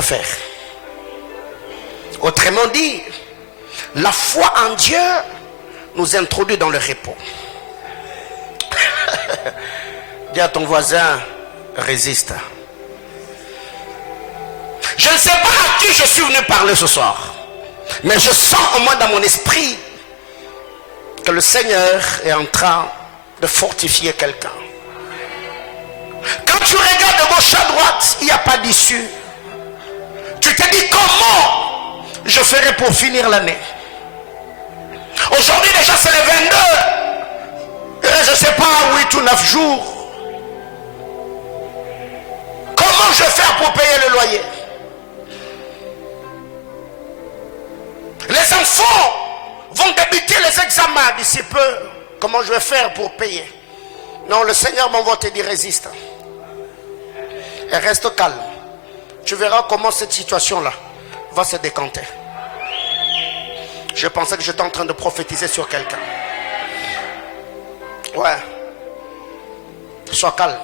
affaire. Autrement dit, la foi en Dieu nous introduit dans le repos. Dis à ton voisin, résiste. Je ne sais pas à qui je suis venu parler ce soir, mais je sens au moins dans mon esprit que le Seigneur est en train de fortifier quelqu'un. Quand tu regardes de gauche à droite, il n'y a pas d'issue. Tu te dis comment je ferai pour finir l'année. Aujourd'hui déjà c'est le 22. Et je ne sais pas, 8 ou 9 jours. Comment je vais faire pour payer le loyer? Les enfants vont débuter les examens d'ici peu. Comment je vais faire pour payer? Non, le Seigneur m'envoie te dire résiste. Et reste calme. Tu verras comment cette situation-là va se décanter. Je pensais que j'étais en train de prophétiser sur quelqu'un. Ouais. Sois calme.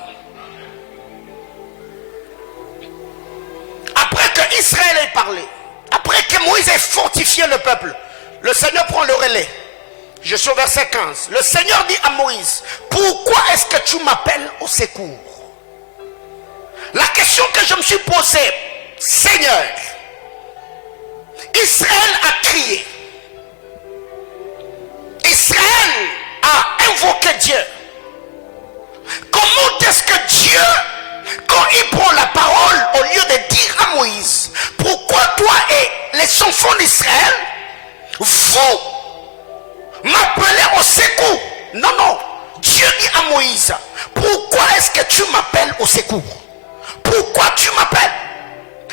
Après que Israël ait parlé, après que Moïse ait fortifié le peuple, le Seigneur prend le relais. Je suis au verset 15. Le Seigneur dit à Moïse, pourquoi est-ce que tu m'appelles au secours? La question que je me suis posée, Seigneur, Israël a crié. Israël a invoqué Dieu. Comment est-ce que Dieu, quand il prend la parole, au lieu de dire à Moïse, pourquoi toi et les enfants d'Israël, vous m'appelez au secours? Non, non. Dieu dit à Moïse, pourquoi est-ce que tu m'appelles au secours? Pourquoi tu m'appelles?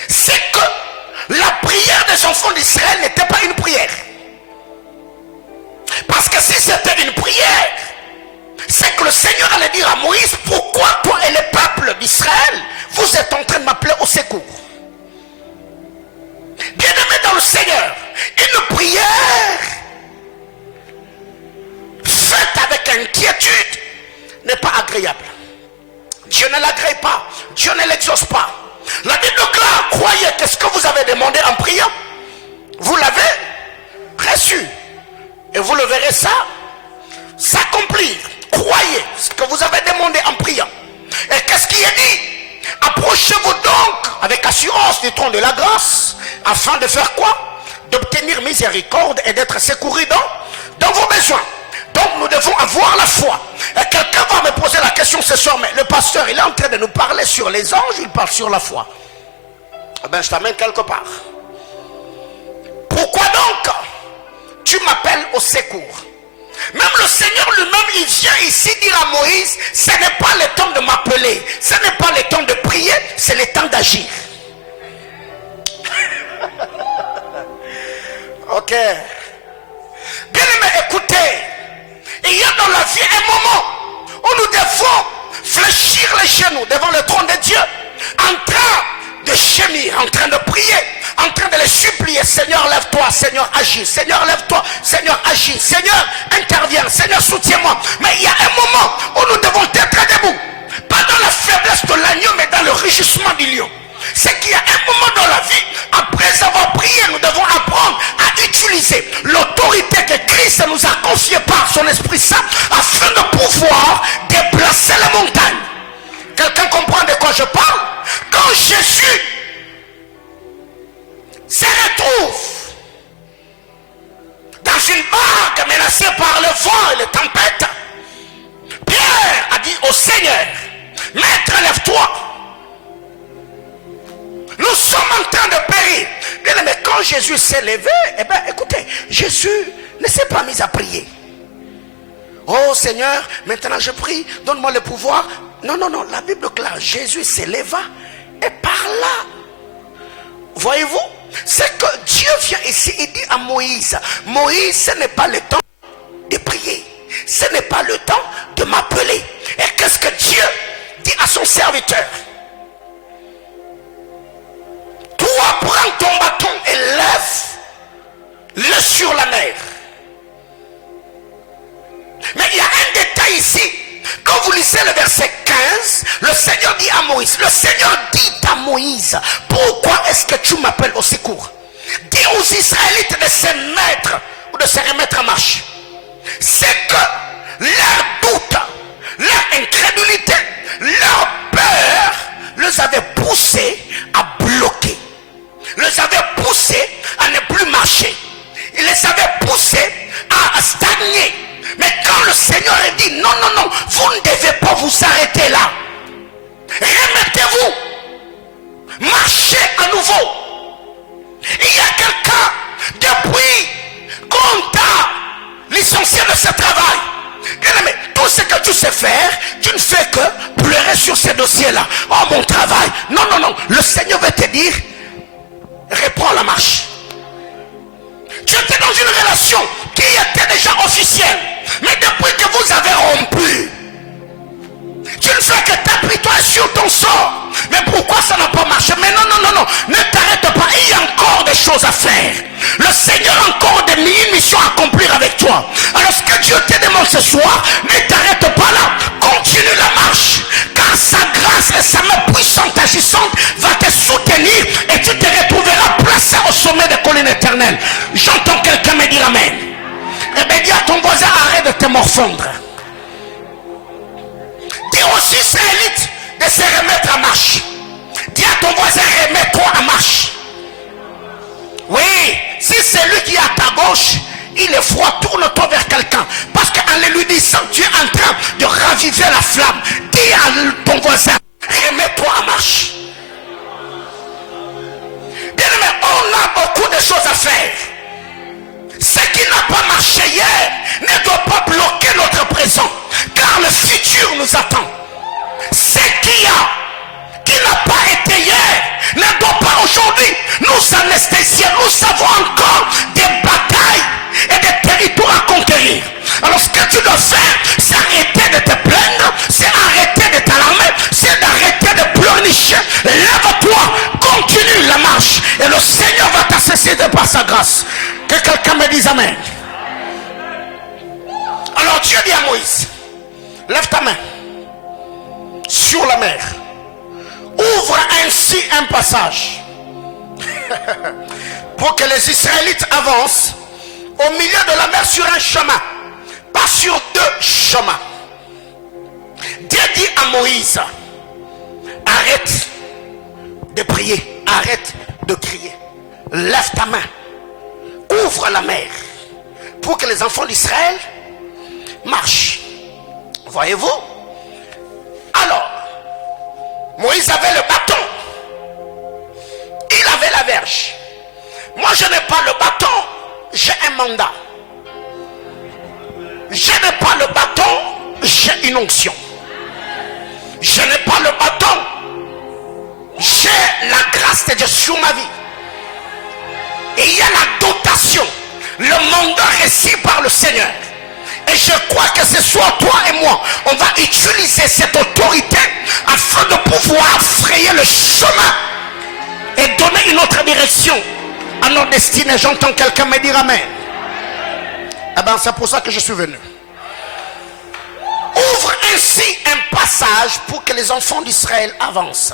C'est que la prière des enfants d'Israël n'était pas une prière. Parce que si c'était une prière, c'est que le Seigneur allait dire à Moïse, pourquoi toi et le peuple d'Israël, vous êtes en train de m'appeler au secours? Bien-aimé dans le Seigneur, une prière faite avec inquiétude n'est pas agréable. Dieu ne l'agrée pas, Dieu ne l'exauce pas. La Bible déclare, croyez que ce que vous avez demandé en priant, vous l'avez reçu. Et vous le verrez ça s'accomplir. Croyez ce que vous avez demandé en priant. Et qu'est-ce qui est dit? Approchez-vous donc avec assurance du trône de la grâce, afin de faire quoi? D'obtenir miséricorde et d'être secouru dans vos besoins. Donc nous devons avoir la foi. Et quelqu'un va me poser la question ce soir, mais le pasteur il est en train de nous parler sur les anges, il parle sur la foi. Eh bien je t'amène quelque part. Pourquoi donc tu m'appelles au secours? Même le Seigneur lui-même, il vient ici dire à Moïse, ce n'est pas le temps de m'appeler, ce n'est pas le temps de prier, c'est le temps d'agir. Ok. Bien aimé, écoutez, il y a dans la vie un moment où nous devons fléchir les genoux devant le trône de Dieu, en train de gémir, en train de prier, en train de les supplier. Seigneur, lève-toi, Seigneur, agis. Seigneur, lève-toi, Seigneur, agis. Seigneur, interviens. Seigneur, soutiens-moi. Mais il y a un moment où nous devons être debout. Pas dans la faiblesse de l'agneau, mais dans le rugissement du lion. C'est qu'il y a un moment dans la vie, après avoir prié, nous devons apprendre à utiliser l'autorité que Christ nous a confiée par son Esprit Saint, afin de pouvoir déplacer les montagnes. Quelqu'un comprend de quoi je parle? Quand Jésus se retrouve dans une barque menacée par le vent et les tempêtes, Pierre a dit au Seigneur, Maître, lève-toi. Nous sommes en train de périr. Mais quand Jésus s'est levé, eh bien écoutez, Jésus ne s'est pas mis à prier. Oh Seigneur, maintenant je prie, donne-moi le pouvoir. Non, non, non, la Bible claire, Jésus s'éleva et parla. Voyez-vous, c'est que Dieu vient ici, il dit à Moïse, Moïse, ce n'est pas le temps de prier, ce n'est pas le temps de m'appeler. Et qu'est-ce que Dieu dit à son serviteur? Toi, prends ton bâton et lève-le sur la mer. Mais il y a un détail ici. Quand vous lisez le verset 15, 15, le Seigneur dit à Moïse, le Seigneur dit à Moïse, pourquoi est-ce que tu m'appelles au secours? Dis aux Israélites de se mettre ou de se remettre en marche. C'est que leur doute, leur incrédulité, leur peur les avait poussés à bloquer, les avait poussés à ne plus marcher, il les avait poussés à stagner. Mais quand le Seigneur a dit non, non, non, vous ne devez pas vous arrêter là, remettez-vous, marchez à nouveau. Il y a quelqu'un depuis qu'on t'a licencié de ce travail. Mais tout ce que tu sais faire, tu ne fais que pleurer sur ces dossiers-là. Oh mon travail. Non, non, non. Le Seigneur veut te dire, reprends la marche. Tu étais dans une relation qui était déjà officielle. Mais depuis que vous avez rompu, tu ne fais que t'appuyer sur ton sort. Mais pourquoi ça n'a pas marché? Mais non, non, non, non. Ne t'arrête pas. Il y a encore des choses à faire. Le Seigneur a encore des missions à accomplir avec toi. Alors ce que Dieu te demande ce soir, ne t'arrête pas là. Continue la marche. Car sa grâce et sa main puissante agissante va te soutenir et tu te retrouveras placé au sommet des collines éternelles. J'entends quelqu'un me dire amen. Eh bien dis à ton voisin, arrête de te morfondre. Dis aux Israélites de se remettre en marche. Dis à ton voisin, remets-toi en marche. Oui, si c'est lui qui est à ta gauche, il est froid, tourne-toi vers quelqu'un. Parce qu'en le lui disant, tu es en train de raviver la flamme. Dis à ton voisin, remets-toi en marche. Bien aimé, on a beaucoup de choses à faire. Ce qui n'a pas marché hier ne doit pas bloquer notre présent. Car le futur nous attend. Ce qui n'a pas été hier ne doit pas aujourd'hui nous anesthésier. Nous avons encore des batailles et des territoires à conquérir. Alors ce que tu dois faire, c'est arrêter de te plaindre, c'est arrêter de t'alarmer, c'est d'arrêter de pleurnicher. Lève-toi, continue la marche et le Seigneur va t'associer par sa grâce. Que quelqu'un me dise amen. Alors Dieu dit à Moïse, lève ta main sur la mer, ouvre ainsi un passage pour que les Israélites avancent au milieu de la mer sur un chemin, pas sur deux chemins. Dieu dit à Moïse, arrête de prier, arrête de crier, lève ta main, ouvre la mer pour que les enfants d'Israël marchent. Voyez-vous? Alors, Moïse avait le bâton, il avait la verge. Moi je n'ai pas le bâton, j'ai un mandat. Je n'ai pas le bâton, j'ai une onction. Je n'ai pas le bâton, j'ai la grâce de Dieu sur ma vie. Et il y a la dotation, le mandat reçu par le Seigneur. Et je crois que ce soit toi et moi, on va utiliser cette autorité afin de pouvoir frayer le chemin et donner une autre direction à notre destinée. J'entends quelqu'un me dire amen. Eh bien c'est pour ça que je suis venu. Ouvre ainsi un passage pour que les enfants d'Israël avancent.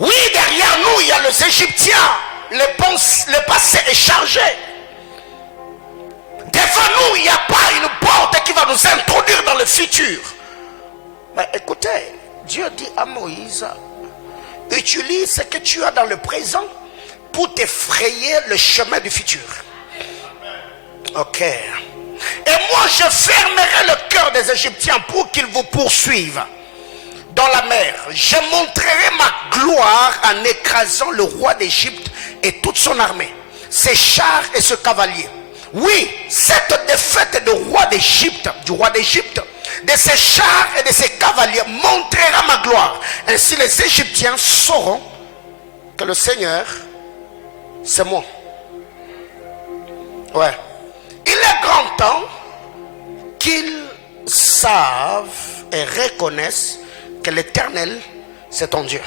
Oui, derrière nous il y a les Égyptiens. Le passé est chargé. Devant nous, il n'y a pas une porte qui va nous introduire dans le futur. Mais écoutez, Dieu dit à Moïse, utilise ce que tu as dans le présent pour te frayer le chemin du futur. Ok. Et moi, je fermerai le cœur des Égyptiens pour qu'ils vous poursuivent dans la mer. Je montrerai ma gloire en écrasant le roi d'Égypte et toute son armée, ses chars et ce cavalier. Oui, cette défaite du roi d'Égypte, de ses chars et de ses cavaliers montrera ma gloire. Ainsi les Égyptiens sauront que le Seigneur, c'est moi. Ouais. Il est grand temps qu'ils savent et reconnaissent que l'Éternel, c'est ton Dieu.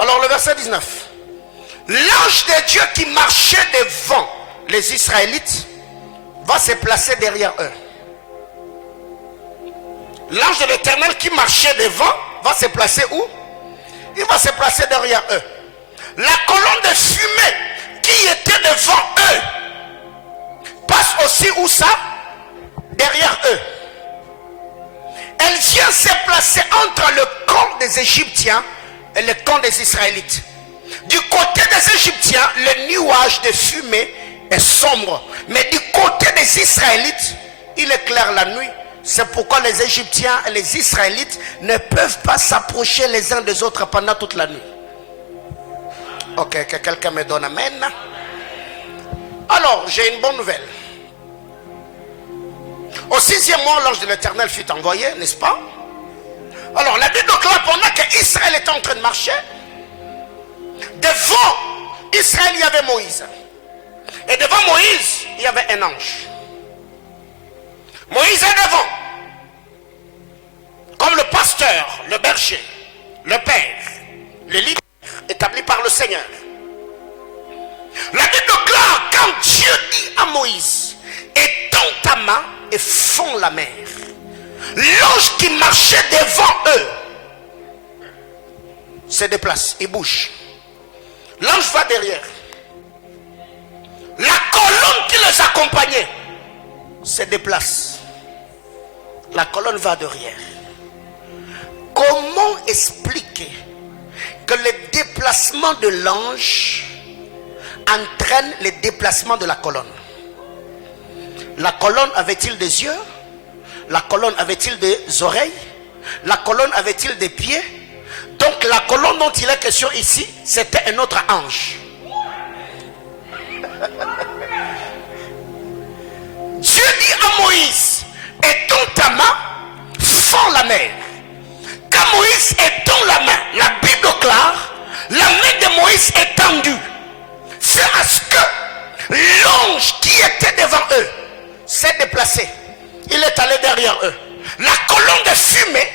Alors le verset 19. L'ange de Dieu qui marchait devant les Israélites va se placer derrière eux. l'ange de l'Éternel qui marchait devant va se placer où? Il va se placer derrière eux. La colonne de fumée qui était devant eux passe aussi où ça? Derrière eux. Elle vient se placer entre le camp des Égyptiens et le camp des Israélites. Du côté des Égyptiens, le nuage de fumée est sombre. Mais du côté des Israélites, il est clair la nuit. C'est pourquoi les Égyptiens et les Israélites ne peuvent pas s'approcher les uns des autres pendant toute la nuit. Ok, que quelqu'un me donne amen. Alors, j'ai une bonne nouvelle. Au 6e mois, l'ange de l'Éternel fut envoyé, n'est-ce pas? Alors, la Bible déclare pendant qu'Israël était en train de marcher, devant Israël, il y avait Moïse. Et devant Moïse, il y avait un ange. Moïse est devant. Comme le pasteur, le berger, le père, le leader établi par le Seigneur. La Bible déclare quand Dieu dit à Moïse, étends ta main et fends la mer. L'ange qui marchait devant eux se déplace, il bouge. L'ange va derrière. La colonne qui les accompagnait se déplace. La colonne va derrière. Comment expliquer que le déplacement de l'ange entraîne le déplacement de la colonne? La colonne avait-il des yeux? La colonne avait-il des oreilles? La colonne avait-il des pieds? Donc la colonne dont il est question ici, c'était un autre ange. Dieu dit à Moïse, étends ta main, fends la mer. Quand Moïse étend la main, la Bible déclare, la main de Moïse étendue fait à ce que l'ange qui était devant eux s'est déplacé. Il est allé derrière eux. La colonne de fumée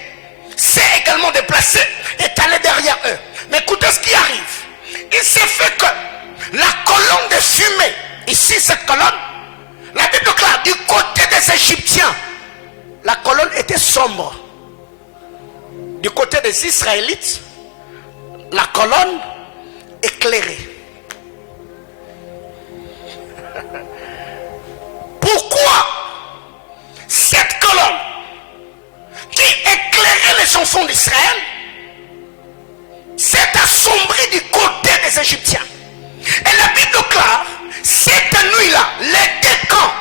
s'est également déplacée et est allée derrière eux. Mais écoutez ce qui arrive. Il s'est fait que la colonne de fumée, ici cette colonne, la Bible déclare du côté des Égyptiens, la colonne était sombre. Du côté des Israélites, la colonne éclairée. Pourquoi cette colonne qui éclairait les enfants d'Israël s'est assombrie du côté des Égyptiens? Et la Bible déclare, cette nuit-là, les deux camps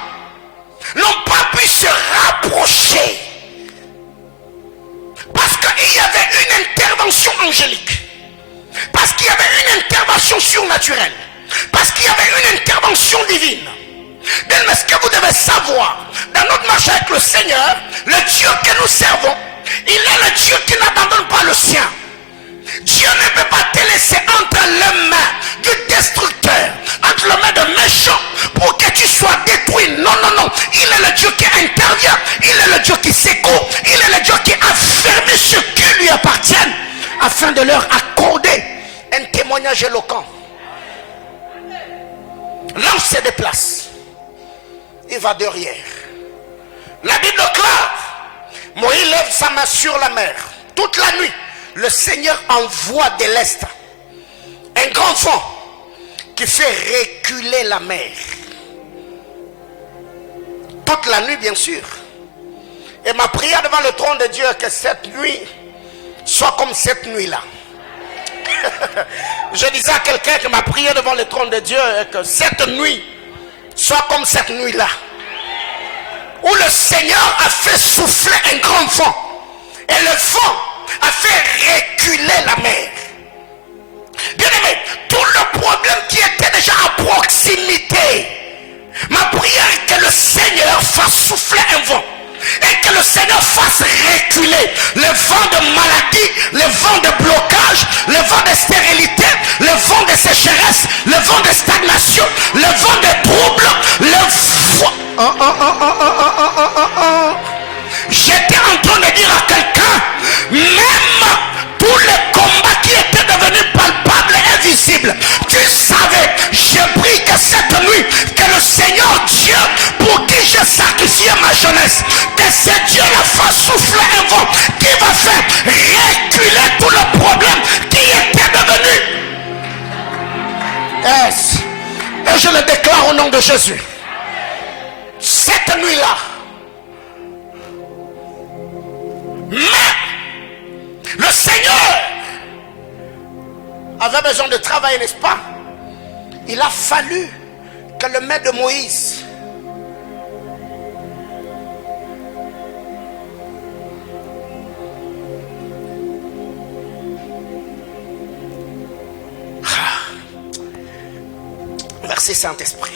n'ont pas pu se rapprocher parce qu'il y avait une intervention angélique, parce qu'il y avait une intervention surnaturelle, parce qu'il y avait une intervention divine. Mais ce que vous devez savoir, dans notre marche avec le Seigneur, le Dieu que nous servons, il est le Dieu qui n'abandonne pas le sien. Dieu ne peut pas te laisser entre les mains du destructeur, entre les mains de méchants, pour que tu sois détruit. Non, non, non. Il est le Dieu qui intervient. Il est le Dieu qui secourt. Il est le Dieu qui affermit ceux qui lui appartiennent, afin de leur accorder un témoignage éloquent. L'ange se déplace. Il va derrière. La Bible déclare, Moïse lève sa main sur la mer. Toute la nuit, le Seigneur envoie de l'Est un grand vent qui fait reculer la mer. Toute la nuit, bien sûr. Et ma prière devant le trône de Dieu est que cette nuit soit comme cette nuit-là. Je disais à quelqu'un que ma prière devant le trône de Dieu est que cette nuit soit comme cette nuit-là, où le Seigneur a fait souffler un grand vent, et le vent a fait reculer la mer. Bien aimé, tout le problème qui était déjà à proximité, ma prière est que le Seigneur fasse souffler un vent, et que le Seigneur fasse reculer le vent de maladie, le vent de blocage, le vent de stérilité, le vent de sécheresse, le vent de stagnation, le vent de trouble, le vent... J'étais en train de dire à quelqu'un, même tous les combats qui étaient devenus palpables et visibles, tu savais, j'ai pris que cette nuit, que le Seigneur Dieu, pour qui j'ai sacrifié ma jeunesse, que c'est Dieu la va souffler un vent qui va faire reculer tout le problème qui était devenu. Yes. Et je le déclare au nom de Jésus. Cette nuit-là, mais le Seigneur avait besoin de travailler, n'est-ce pas? Il a fallu que le maître de Moïse merci Saint-Esprit.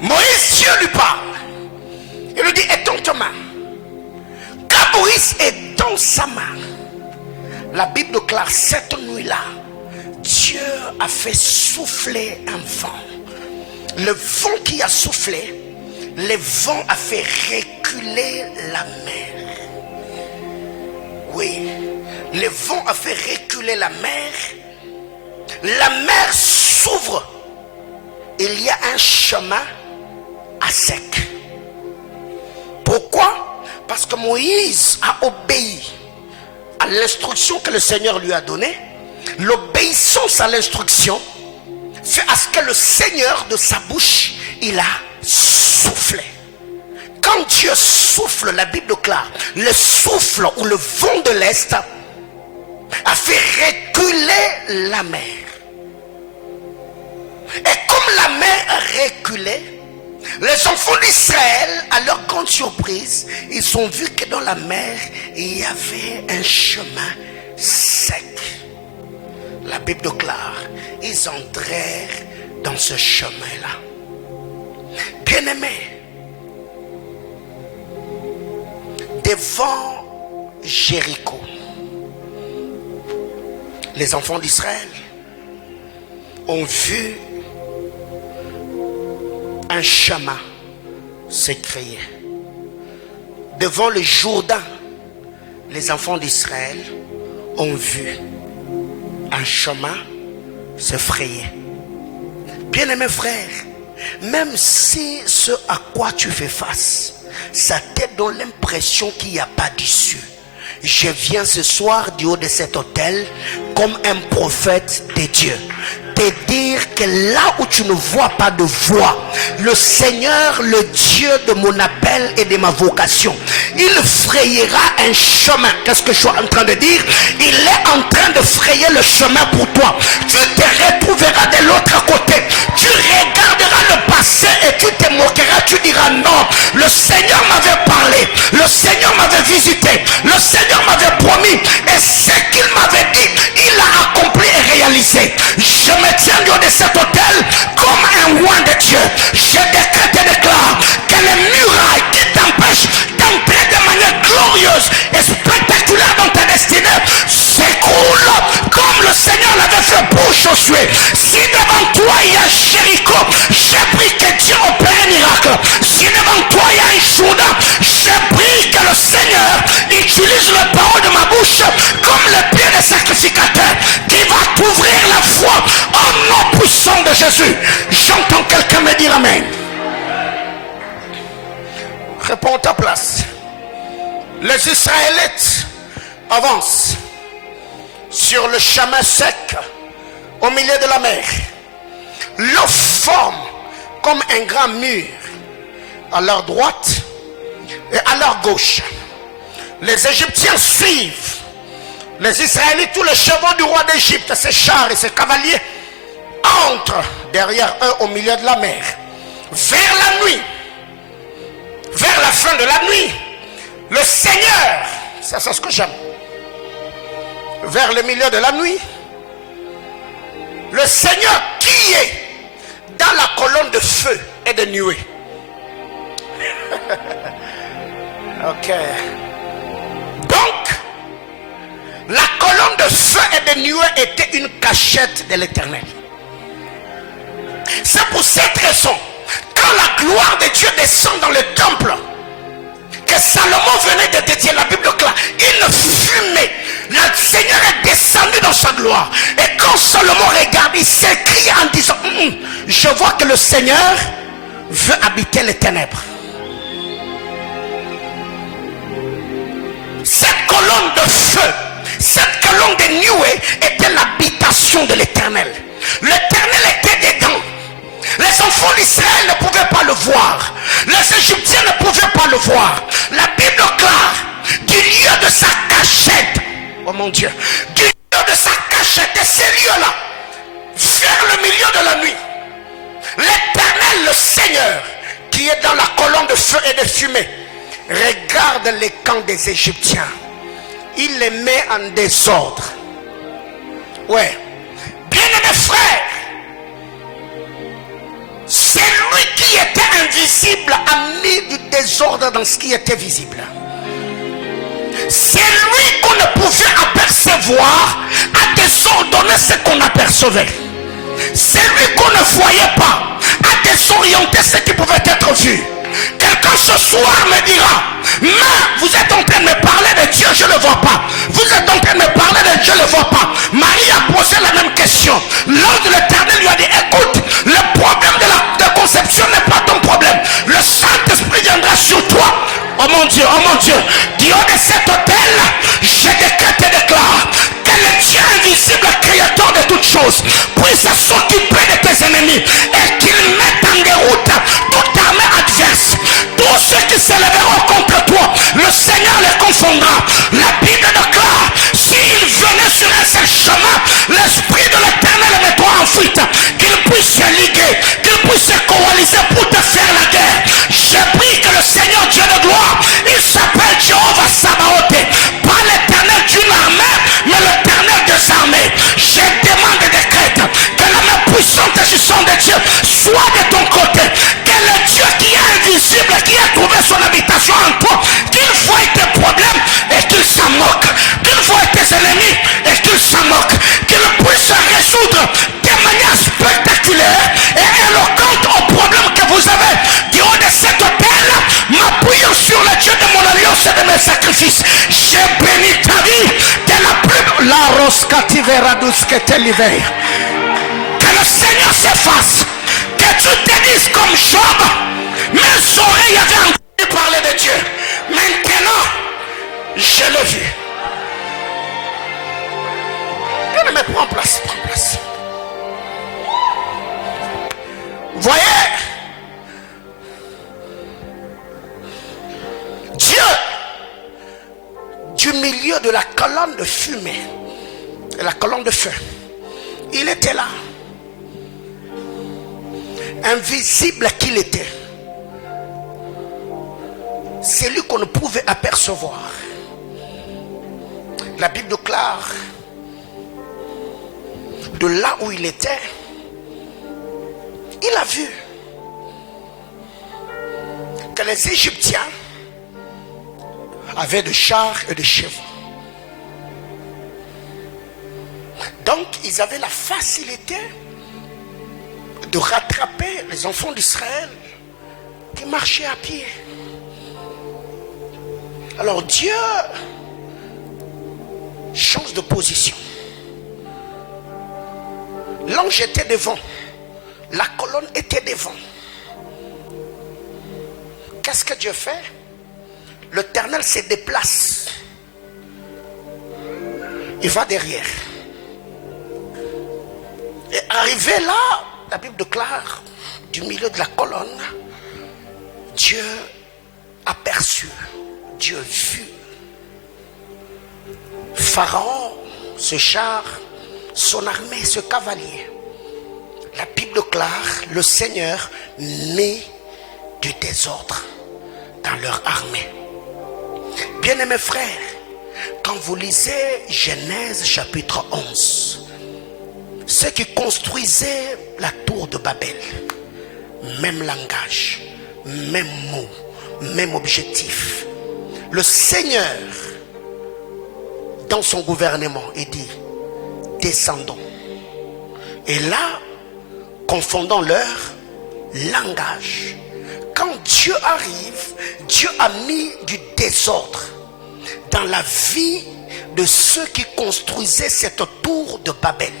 Moïse, Dieu lui parle. Il lui dit, étends ta main. Quand Moïse étend sa main, la Bible déclare cette nuit-là, Dieu a fait souffler un vent. Le vent qui a soufflé, le vent a fait reculer la mer. Oui, le vent a fait reculer la mer. La mer s'ouvre. Il y a un chemin à sec. Pourquoi? Parce que Moïse a obéi à l'instruction que le Seigneur lui a donnée. L'obéissance à l'instruction fait à ce que le Seigneur de sa bouche, il a soufflé. Quand Dieu souffle, la Bible déclare, le souffle ou le vent de l'Est a fait reculer la mer. Et comme la mer a reculé, les enfants d'Israël, à leur grande surprise, ils ont vu que dans la mer, il y avait un chemin sec. La Bible déclare, ils entrèrent dans ce chemin-là. Bien-aimés, devant Jéricho, les enfants d'Israël ont vu un chemin se créer. Devant le Jourdain, les enfants d'Israël ont vu un chemin se frayer. Bien-aimés frères, même si ce à quoi tu fais face, ça te donne l'impression qu'il n'y a pas d'issue, je viens ce soir du haut de cet autel comme un prophète de Dieu te dire que là où tu ne vois pas de voie, le Seigneur, le Dieu de mon appel et de ma vocation, il frayera un chemin. Qu'est-ce que je suis en train de dire? Il est en train de frayer le chemin pour toi. Tu te retrouveras de l'autre côté. Tu regarderas le passé et tu te moqueras. Tu diras non, le Seigneur m'avait parlé, le Seigneur m'avait visité, le Seigneur m'avait promis, et ce qu'il m'avait dit, il a accompli et réalisé. Je me tiens du haut de cet hôtel comme un roi de Dieu. Je décrète et déclare que les murailles qui t'empêchent d'entrer de manière glorieuse et spectaculaire dans ta destinée s'écroulent comme le Seigneur l'avait fait pour Josué. Si devant toi il y a Jéricho, j'ai pris que Dieu opère un miracle. Si devant toi il y a un Jourdain, j'ai pris que le Seigneur utilise les paroles de ma bouche comme le pied des sacrificateurs qui va t'ouvrir la foi au nom puissant de Jésus. J'entends quelqu'un me dire amen. Réponds à ta place. Les Israélites avancent sur le chemin sec au milieu de la mer. L'eau forme comme un grand mur à leur droite et à leur gauche. Les Égyptiens suivent les Israélites, tous les chevaux du roi d'Égypte, ses chars et ses cavaliers entrent derrière eux au milieu de la mer. Vers la nuit, vers la fin de la nuit, le Seigneur, ça c'est ce que j'aime, vers le milieu de la nuit, le Seigneur qui est dans la colonne de feu et de nuée. Ok. Donc, la colonne de feu et de nuée était une cachette de l'Éternel. C'est pour cette raison, quand la gloire de Dieu descend dans le temple, que Salomon venait de dédier, la Bible déclare, une fumée. Le Seigneur est descendu dans sa gloire. Et quand Salomon regarde, il s'écrie en disant, je vois que le Seigneur veut habiter les ténèbres. Cette colonne de feu, cette colonne de nuée était l'habitation de l'Éternel. L'Éternel était dedans. Les enfants d'Israël ne pouvaient pas le voir. Les Égyptiens ne pouvaient pas le voir. La Bible déclare du lieu de sa cachette, oh mon Dieu, du lieu de sa cachette, et ces lieux-là, vers le milieu de la nuit, l'Éternel, le Seigneur, qui est dans la colonne de feu et de fumée, regarde les camps des Égyptiens. Il les met en désordre. Ouais. Bien-aimés frères, c'est lui qui était invisible a mis du désordre dans ce qui était visible. C'est lui qu'on ne pouvait apercevoir à désordonner ce qu'on apercevait. C'est lui qu'on ne voyait pas à désorienter ce qui pouvait être vu. Quelqu'un ce soir me dira, mais vous êtes en train de me parler de Dieu, je ne le vois pas. Vous êtes en train de me parler de Dieu, je ne le vois pas. Marie a posé la même question. L'ange de l'Éternel lui a dit, écoute, le problème de la conception n'est pas ton problème. Le Saint-Esprit viendra sur toi. Oh mon Dieu, du haut de cet hôtel, je décrète et déclare que le Dieu invisible, créateur de toutes choses, puisse s'occuper de tes ennemis et qu'il mette en déroute toute armée adverse. Tous ceux qui s'élèveront contre toi, le Seigneur les confondra. La Bible déclare, s'il venait sur un seul chemin, l'Esprit de l'Éternel le mettra en fuite, qu'il puisse se liguer, qu'il puisse se coaliser pour te faire la guerre. J'ai pris que le Seigneur Dieu de gloire, il s'appelle Jéhovah Sabaoth, pas l'Éternel d'une armée, mais l'Éternel des armées. Je demande et décrète que la main puissante et puissante de Dieu soit de ton côté, que le Dieu qui est invisible, qui a trouvé son habitation en toi, qu'il voie tes problèmes et qu'il s'en moque, qu'il voie tes ennemis et qu'il s'en moque, qu'il puisse résoudre de manière spectaculaire et éloquente aux problèmes que vous avez. Du haut de cet hôtel, m'appuyant sur le Dieu de mon alliance et de mes sacrifices, j'ai béni ta vie de la plus... La roscativera douce l'hiver. Que le Seigneur s'efface, que tu te dises comme Job, mes oreilles avaient entendu parler de Dieu, maintenant je l'ai vu. Bien-aimé, prends place, prends place. Voyez, Dieu, du milieu de la colonne de fumée et la colonne de feu, il était là, invisible qu'il était. C'est lui qu'on ne pouvait apercevoir. La Bible déclare, de là où il était, il a vu que les Égyptiens avaient des chars et des chevaux. Donc ils avaient la facilité de rattraper les enfants d'Israël qui marchaient à pied. Alors Dieu change de position. L'ange était devant, la colonne était devant. Qu'est-ce que Dieu fait? L'Éternel se déplace. Il va derrière. Et arrivé là, la Bible déclare, du milieu de la colonne, Dieu aperçut, Dieu vit Pharaon, ce char, son armée, ce cavalier. La Bible déclare, le Seigneur met du désordre dans leur armée. Bien-aimés frères, quand vous lisez Genèse chapitre 11, ceux qui construisaient la tour de Babel, même langage, même mot, même objectif. Le Seigneur, dans son gouvernement, il dit, descendons. Et là, confondons leur langage. Quand Dieu arrive, Dieu a mis du désordre dans la vie de ceux qui construisaient cette tour de Babel.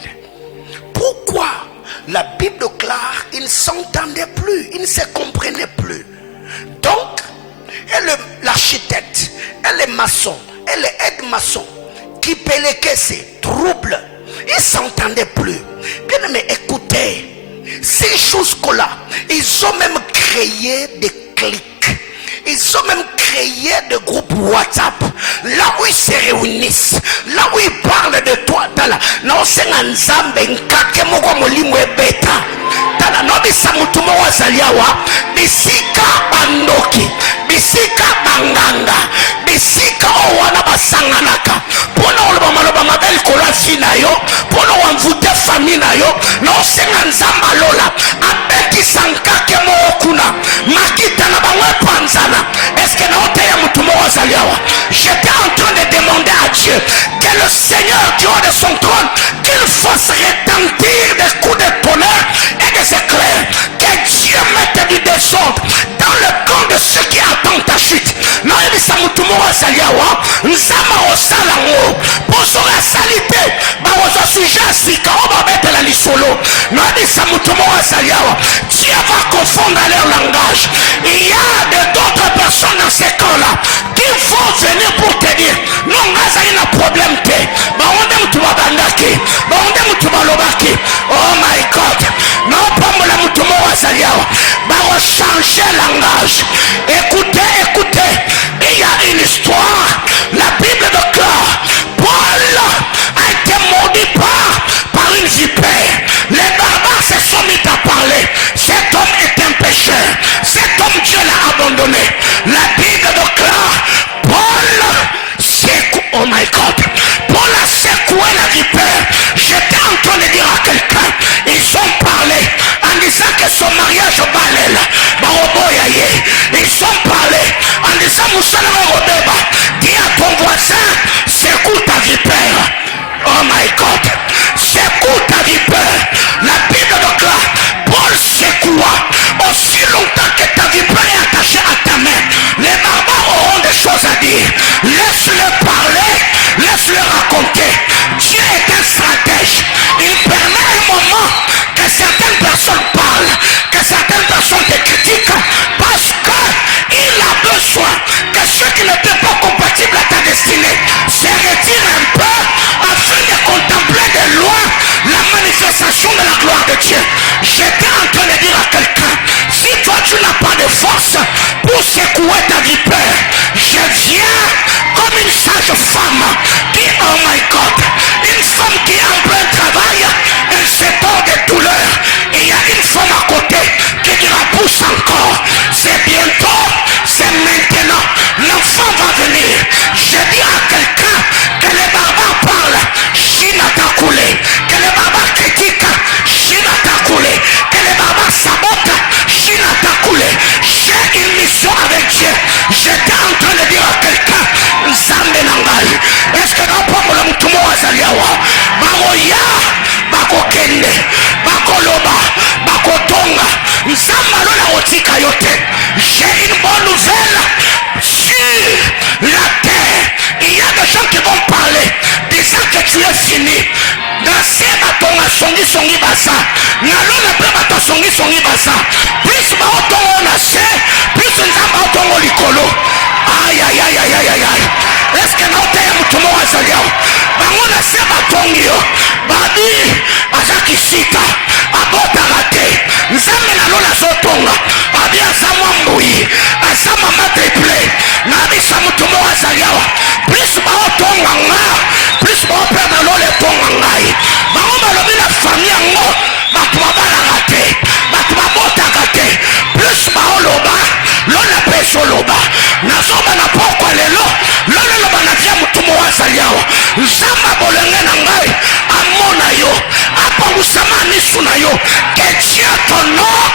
Pourquoi? La Bible déclare, ils ne s'entendaient plus, ils ne se comprenaient plus. Donc, l'architecte, et les maçons, et les aides-maçons qui péléquaient ces troubles, ils ne s'entendaient plus. Bien aimé, écoutez, ces choses-là, ils ont même créé des clics. Ils ont même créé des groupes WhatsApp. Là où ils se réunissent. Là où ils parlent de toi. Non, c'est un zambe. Nkake moko molimo ebeta. Tala no bisa mutumo wa zaliawa. Bisika bandoki. Bisika banganga. Bisika owana basanganaka. Pono oloba maloba mabel kola fina yo. Pono wamvute famina yo. Non, c'est un zamba lola. Abeki sankake mookuna. Makita na bangwe panzana. Est-ce que j'étais en train de demander à Dieu que le Seigneur du haut de son trône qu'il fasse retentir des coups de tonnerre et des éclairs, que Dieu mette du désordre dans le camp de ceux qui attendent ta chute. Non, il dit ça mutumoa saliawa nzama osalango posora salite ba ozo sujet sika oba betela lisolo. Non, il dit ça mutumoa saliawa Dieu va confondre leur langage. Il y a d'autres personnes dans ces camps-là qui vont venir pour te dire non, il y a un problème. Oh my God, non, pas mon amour, va changer langage. Écoutez, écoutez, il y a une histoire. La Bible déclare Paul a été maudit par une vipère. Les barbares se sont mis à parler. Cet homme est un pécheur. Cet homme, Dieu l'a abandonné. La Bible déclare Paul secoue. Oh my God, Paul a secoué la vipère. J'étais en train de dire à quelqu'un, ils ont parlé en disant que son mariage au balel, ils ont parlé en disant Moussalama Robeba, dis à ton voisin, secoue ta vipère. Oh my God, secoue ta vipère. La Bible déclare, Paul secoua aussi longtemps que ta vipère est attachée à ta main. Les barbares auront des choses à dire. Laisse-le parler, laisse-le raconter. Dieu est un stratège. Il permet un moment que certaines personnes parlent, que certaines personnes te critiquent, parce qu'il a besoin que ceux qui n'étaient pas compatibles à ta destinée se retirent un peu afin de contempler de loin la manifestation de la gloire de Dieu. J'étais en train de dire à quelqu'un, si toi tu n'as pas de force pour secouer ta vipère, je viens comme une sage femme qui, oh my God, une femme qui est en plein travail, elle se porte de douleur. Et il y a une femme à côté qui dit la pousse encore. C'est bientôt, c'est maintenant. L'enfant va venir. Je dis à quelqu'un que les barbares parlent, Chine t'a coulé. Que les barbares critiquent, Chine t'a coulé. Que les barbares sabotent, Chine t'a coulé. J'ai une mission avec Dieu. J'étais en train de dire à quelqu'un, Nzambe nangai. Est-ce que dans pas mon mutumo azaliawa? Baroya, bakokende, bakoloba, bakotonga. Nzamba lola otika yote. J'ai une bonne nouvelle sur la terre. Il y a des gens qui vont parler, disant que tu es fini. Dans ces bâtons, songi songi basa. Nalona pe bato songi basa. Plus ba otongo na se, plus nzamba otongo likolo. Aïe aïe aïe aïe aïe aïe. Est-ce que nous sommes mutumo wa zaliao? Bango na se batongi yo. Babi azaki sita. Abota rate. Nzambe na lola zotonga. Babi azamwa mbui. Azama mateple. Nabi sa mutumo wa zaliao. Plus ba otonga nga. Plus ba opera na lola tonga ngai. Bango balobi na famille ngo. Batu babala rate. Batu babota rate. Plus ba oloba. Lola peso loba. Nazoba na poko lelo. Lola loba na via mutumo wa zaliao. Nzamba bolenge na ngai. Amona yo. Apa usama nisu na yo. Que Dieu t'honore.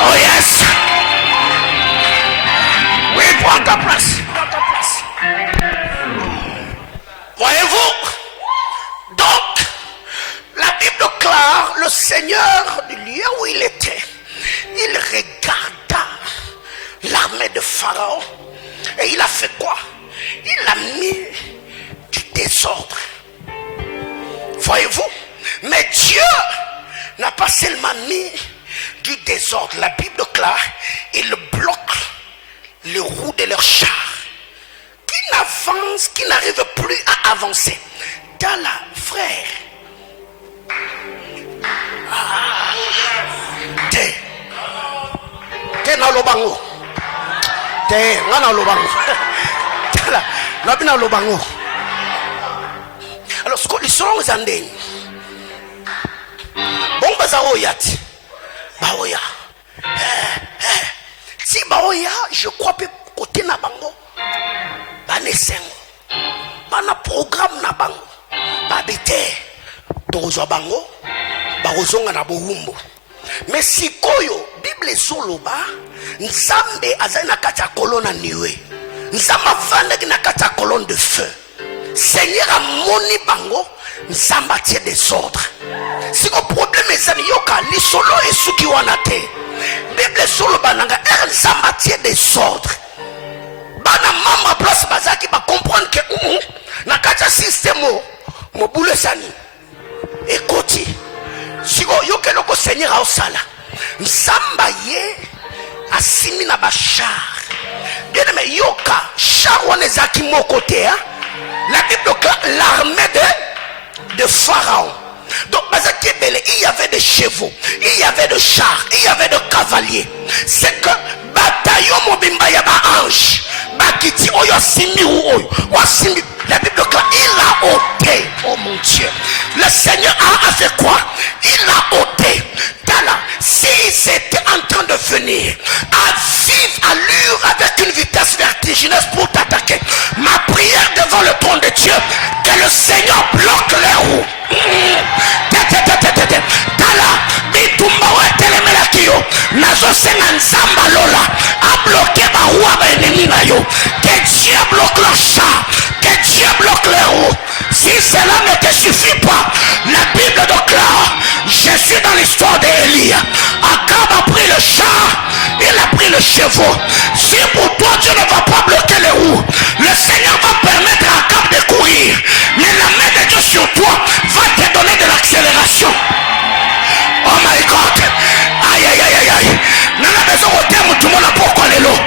Oh yes. Oui, prends ta place. Prends ta place. Voyez-vous? Donc, la Bible déclare le Seigneur du lieu où il était. Il regarda l'armée de Pharaon et il a fait quoi? Il a mis du désordre. Voyez-vous? Mais Dieu n'a pas seulement mis du désordre. La Bible déclare, ils bloquent les roues de leurs chars, qui n'avancent, qui n'arrivent plus à avancer. Tala, frère. Te na lobango. Te ngana lobango. Tala, nabina lobango. Alors, ce que les songs zandeni. Bon bazaro yati. Baoya. Si baoya, je crois que côté na bango. Bane sengo. Bana programme na bango. Babite. Tozo bango. Barozonga na bohumbo. Mais si koyo Bible zoloba nzambe azali na kati ya kolona niwe. Nzamba vanda na kati ya colonne de feu. Seigneur a moni bango nzamba tie désordre. Si ko problème ezali yoka li solo esuki wana te. Bible zoloba nanga nzamba tie désordre. Bana mama place bazaki ba comprendre que na kati ya système mo boule sani. Ekoti siko yoke loko Seigneur a osala nzamba ye asimi na bachar. Bien aimé yoka char wana ezaki moko te hein? La Bible l'armée de Pharaon. Donc il y avait des chevaux, il y avait des chars, il y avait des cavaliers. C'est que bataillon mobimba ya ba ange bakiti oyo simi ou oyo wasimi. La Bible il a ôté. Oh mon Dieu, le Seigneur a fait quoi? Il a ôté. Tala, s'ils étaient en train de venir à vive allure avec une vitesse vertigineuse pour t'attaquer, ma prière devant le trône de Dieu, que le Seigneur bloque les roues. Tala, bitumba wa telemela kiyo nazo senga nzamba lola a bloqué ba roue ba ennemi na yo. Que Dieu bloque leur char, que Dieu bloque les roues. Si cela ne te suffit pas, la Bible déclare, je suis dans l'histoire d'Élie. Akab a pris le char, il a pris le chevaux. Si pour toi Dieu ne va pas bloquer les roues, le Seigneur va permettre à Akab de courir, mais la main de Dieu sur toi va te donner de l'accélération. Oh my God. Aïe aïe aïe aïe. Nana besoin de terme tout le monde a pourquoi les lots.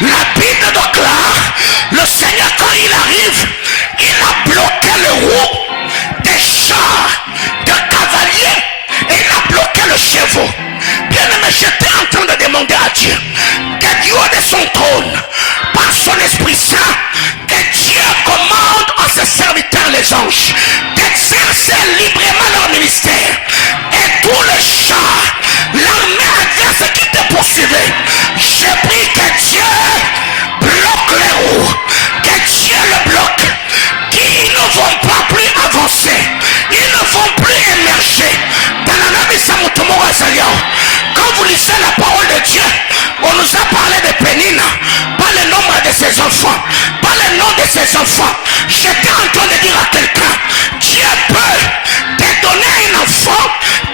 La Bible déclare, le Seigneur quand il arrive, il a bloqué le roues des chars, de cavaliers, et il a bloqué le chevaux. Bien aimé, j'étais en train de demander à Dieu que Dieu de son trône, par son Esprit Saint, que Dieu commande à ses serviteurs les anges d'exercer librement leur ministère. Et tous les chars, l'armée adverse qui te poursuivait, je prie que Dieu bloque les roues, que Dieu le bloque, qu'ils ne vont pas plus avancer, ils ne vont plus émerger. Quand vous lisez la parole de Dieu, on nous a parlé de Pénina, pas le nombre de ses enfants, pas le nom de ses enfants. J'étais en train de dire à quelqu'un, Dieu peut te donner un enfant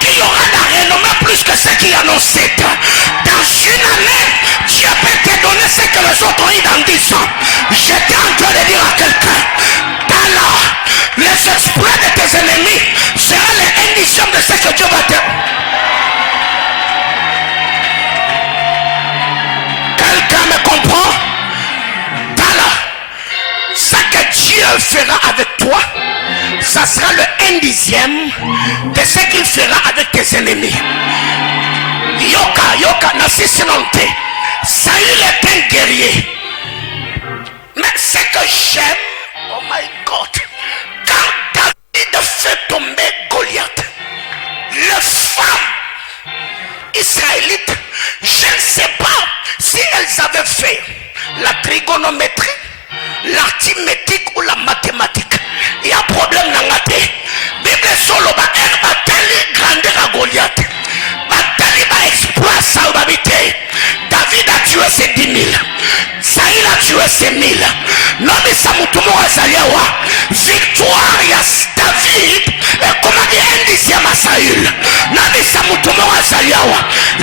qui aura la renommée plus que ceux qui en ont 7 ans. Dans une année, Dieu peut te donner ce que les autres ont eu dans 10 ans. J'étais en train de dire à quelqu'un, alors, les esprits de tes ennemis seront les indications de ce que Dieu va te... Quelqu'un me comprend? Alors, ce que Dieu fera avec toi, ça sera le 1/10 de ce qu'il fera avec tes ennemis. Yoka, Nassissinonte, Saül est un guerrier. Mais ce que j'aime, oh my God, quand David fait tomber Goliath, les femmes israélites, je ne sais pas si elles avaient fait la trigonométrie, l'arithmétique ou la mathématique. Il y a un problème dans la tête. Bible solo ba batali grandeur à Goliath. Batali ba exploit salvabilité. David a tué ses 10 000. Saïl a tué ses 1000. Non mais ça moutomo azaliawa. Victoire yas David. Comment dire 1/10 à Saül. Non mais ça moutomo azaliawa.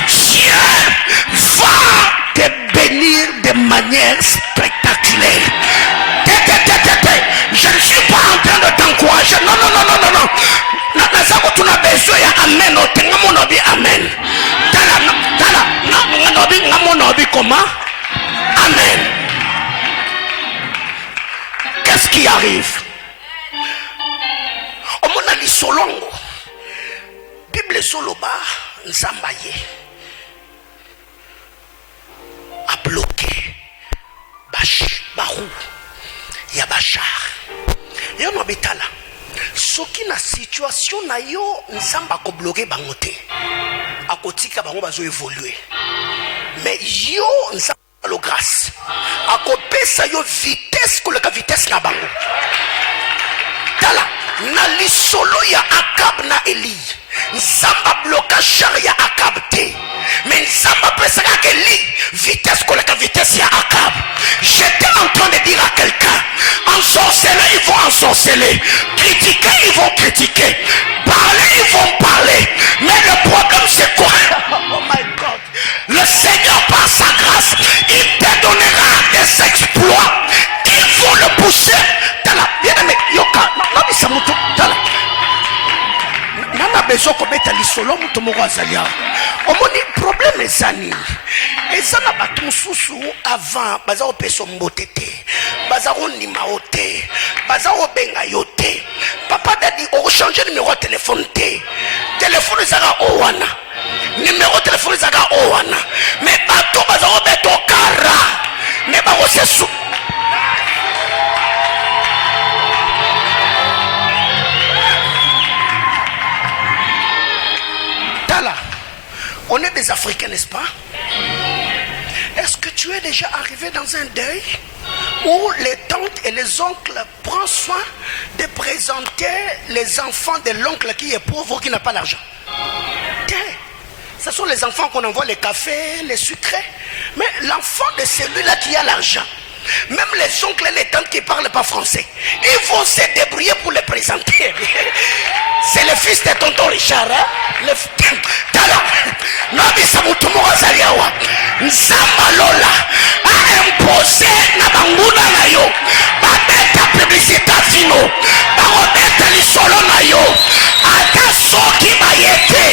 Dieu va te bénir de manière spectaculaire. Je ne suis pas en train de t'encourager. Non. Tu n'as besoin d'amen. Amen. olobi comment? Amen. Qu'est-ce qui arrive? Au mona lisolongo Bible soloba nzambaye a bloqué barou ya bachar yo no betala soki na situation na yo nzamba ko bloquer bango te akotika bango bazo évoluer mais yo nzamba lo grâce akopesa yo vitesse koleka vitesse na bango tala na lisolo ya Akab na Eli nzamba bloka char ya Akab te mais nzamba pesa ka Eli vitesse koleka vitesse ya Akab. J'étais en train de dire à quelqu'un, ensorceler ils vont ensorceler, critiquer ils vont critiquer, parler ils vont parler, mais le problème c'est quoi? Oh my God, le Seigneur par sa grâce il te donnera des exploits qui vont le pousser. Tala bien aimé yoka na bisa mutu tala nana besoin ko beta lisolo mutu moko azalia omoni problème ezani ezana batu mususu avant baza opesa mbote te baza konima ote baza obenga yote papa dadi o changer numéro de téléphone te téléphone ezaka owana numéro de téléphone ezaka owana mais bato baza obeto kara mais ba osesu tala. On est des Africains, n'est-ce pas? Est-ce que tu es déjà arrivé dans un deuil où les tantes et les oncles prennent soin de présenter les enfants de l'oncle qui est pauvre, qui n'a pas l'argent? Ce sont les enfants qu'on envoie les cafés, les sucrés. Mais l'enfant de celui-là qui a l'argent, même les oncles et les tantes qui ne parlent pas français, ils vont se débrouiller pour les présenter. C'est le fils de tonton Richard, hein? Le tala nabi samutumo azaliawa nzamba lola a imposé na banguna na yo babeta publicité fino babeta lisolo na yo ata soki bayete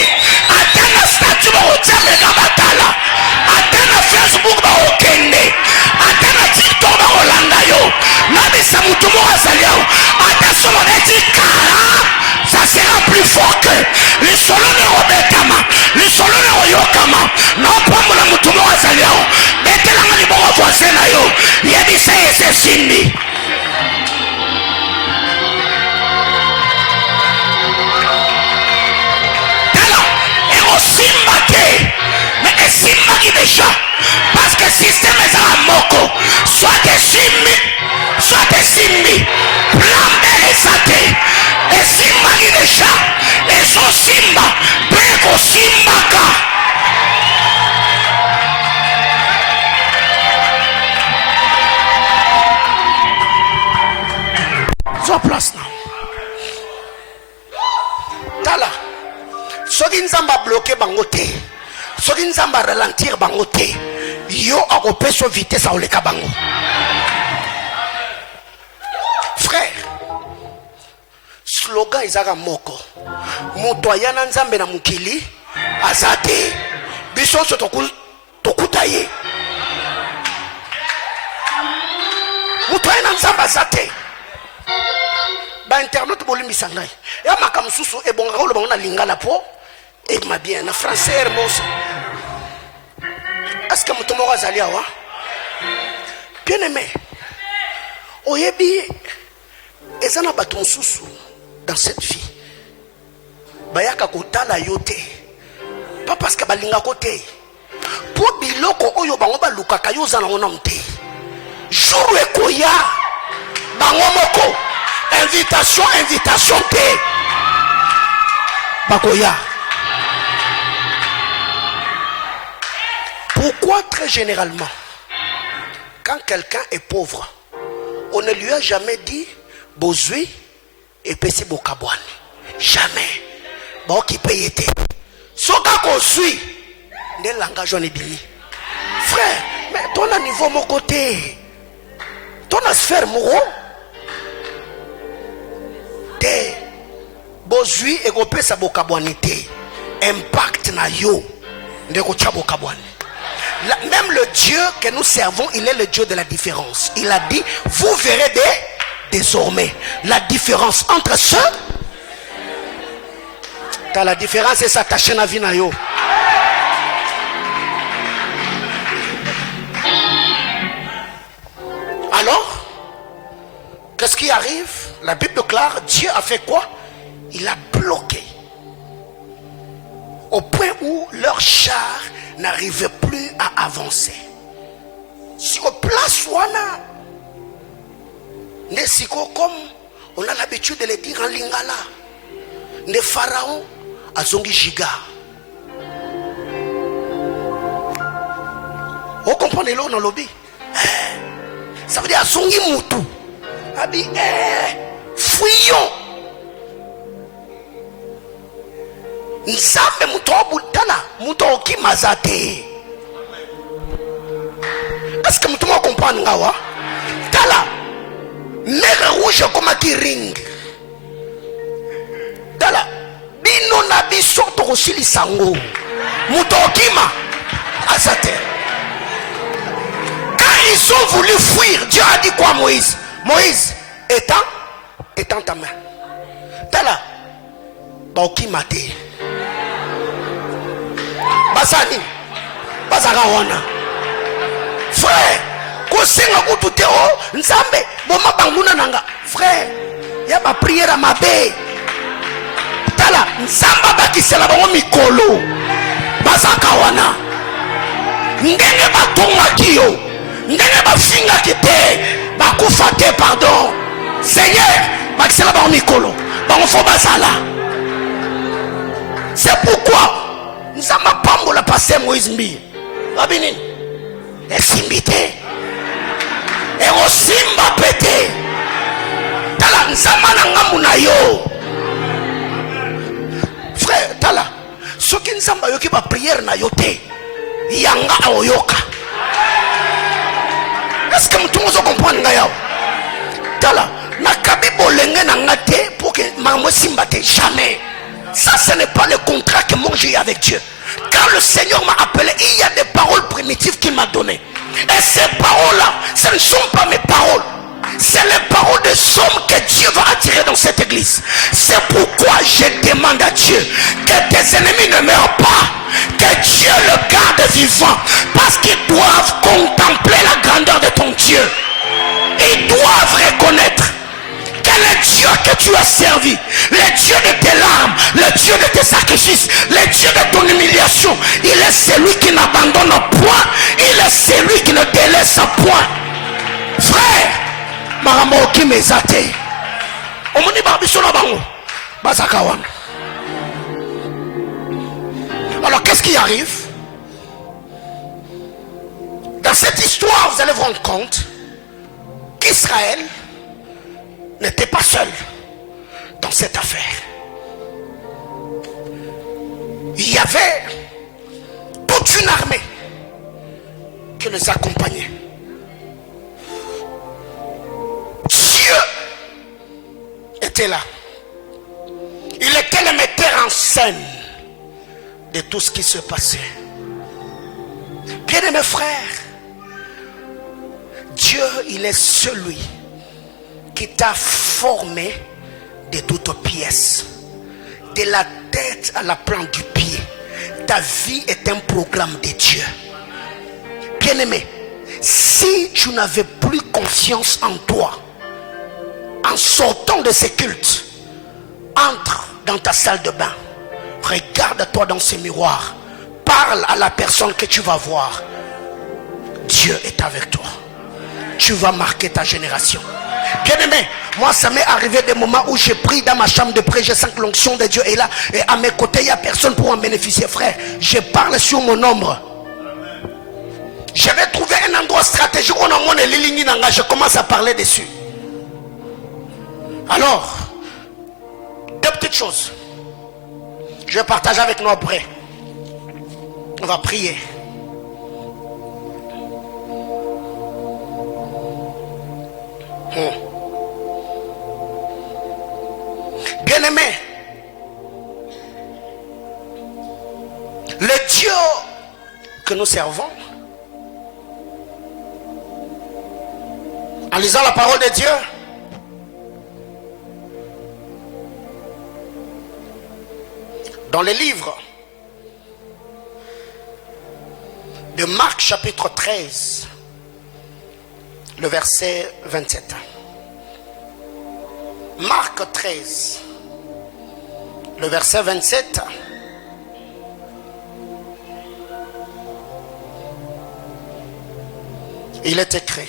ata na statut ba otame ka batala ata na Facebook ba okende ata na TikTok ba olanda yo nabi samutumo azaliawa ata solo neti kara. Ça sera plus fort que les solos de Robetama, les solos de Royokama. Non, pas mon amoutoumo à Saliao. Mettez la main du bon voisin à yo. Il y a des c'est Sindi. Tala, et au Simbake. Mais Simbaki déjà. Parce que le système est à Moko. Soit des Simbi, soit des Simbi. Plan B et Sate. Et Simba qui déjà, et son Simba, Peko Simbaka. Sois place now. Tala, soki nzamba bloqué bangote, soki nzamba ralentir bangote, yo a repé sur vitesse à oleka bango. Frère. Slogan izaka moko moto ayana nzambe na mukili azate biso so tokuta ye moto ayana nzambe azate ba internet bolimbisa ngai ya makamususu ebonga ko lobango na lingala po et ma bien na français hermos est-ce que moto moko azali awa bien aimé oyebi ezana bato mususu dans cette vie bayaka kotala yote pas parce que balinga côté pour biloko oyo bango balukaka yo zana ngona mte jour ekoya bango moko invitation te bakoya. Pourquoi très généralement quand quelqu'un est pauvre on ne lui a jamais dit bozui et pesi bokabwani jamais bon qui paye été soka ko suit ne langage on est bini frère mais ton niveau mon côté ton sphère moro te bozui et ko pesa bokabwani te impact na yo ndeko cha bokabwani Même le Dieu que nous servons, il est le Dieu de la différence. Il a dit, vous verrez désormais la différence entre ceux. T'as la différence et ça t'achète la vie na yo. Alors, qu'est-ce qui arrive? La Bible déclare, Dieu a fait quoi? Il a bloqué. Au point où leur char n'arrivait plus à avancer. Sur place, wana. Comme on a l'habitude de le dire en lingala. Ne pharaon a zongi giga. Vous comprenez là dans le lobby? Ça veut dire zongi moutou. Abi, fuyons. Nzambe mutobu tala mutoki mazate. Est-ce que mutomo comprendre ngawa? Tala mer rouge comme qui ring. Tala bino na biso to kosili sango. Mutoki ma azate. Quand ils ont voulu fuir, Dieu a dit quoi Moïse? Moïse, étends ta main. Tala baoki mate. Basani bazaka wana frère kosenga kutu o nzambe boma banguna nanga frère ya ba prière mabe tala nzamba bakisela bango mikolo bazaka wana ndenge batonga kiyo ndenge bafinga kite bakufa te pardon Seigneur bakisela bango mikolo bango fo bazala. C'est pourquoi Nzamba pambo la passé Moïse mbi. Rabinin. Esimbité. Et osimba pété. Tala nzamba na ngambu na yo. Frère, tala. Soki nzamba yoki ba prière na yo te. Yanga aoyoka. Est-ce que vous comprenez nga tala. Na kabibo lenge na ngate pour que maman simba te jamais. Ça, ce n'est pas le contrat que moi j'ai avec Dieu. Quand le Seigneur m'a appelé, il y a des paroles primitives qu'il m'a données. Et ces paroles-là, ce ne sont pas mes paroles. C'est les paroles des hommes que Dieu va attirer dans cette église. C'est pourquoi je demande à Dieu que tes ennemis ne meurent pas. Que Dieu le garde vivant. Parce qu'ils doivent contempler la grandeur de ton Dieu. Ils doivent reconnaître le Dieu que tu as servi, le Dieu de tes larmes, le Dieu de tes sacrifices, le Dieu de ton humiliation, il est celui qui n'abandonne point, il est celui qui ne délaisse point. Frère, Maramo qui m'exate. Omoni Barbisona Bango, Bazakawan. Alors qu'est-ce qui arrive? Dans cette histoire, vous allez vous rendre compte qu'Israël n'était pas seul dans cette affaire. Il y avait toute une armée qui les accompagnait. Dieu était là. Il était le metteur en scène de tout ce qui se passait. Bien-aimés frères, Dieu, il est celui qui t'a formé de toutes pièces, de la tête à la plante du pied. Ta vie est un programme de Dieu. Bien-aimé, si tu n'avais plus confiance en toi, en sortant de ces cultes, entre dans ta salle de bain, regarde-toi dans ce miroir, parle à la personne que tu vas voir. Dieu est avec toi. Tu vas marquer ta génération. Bien-aimé, moi ça m'est arrivé des moments où j'ai pris dans ma chambre de prière, je sens que l'onction de Dieu est là et à mes côtés il n'y a personne pour en bénéficier. Frère, je parle sur mon ombre. Je vais trouver un endroit stratégique où on a mon lilingi nanga, je commence à parler dessus. Alors, deux petites choses. Je vais partager avec nous après. On va prier. Bien-aimé, le Dieu que nous servons En lisant la parole de Dieu, dans les livres de Marc chapitre 13, le verset 27. Marc 13, le verset 27. Il est écrit: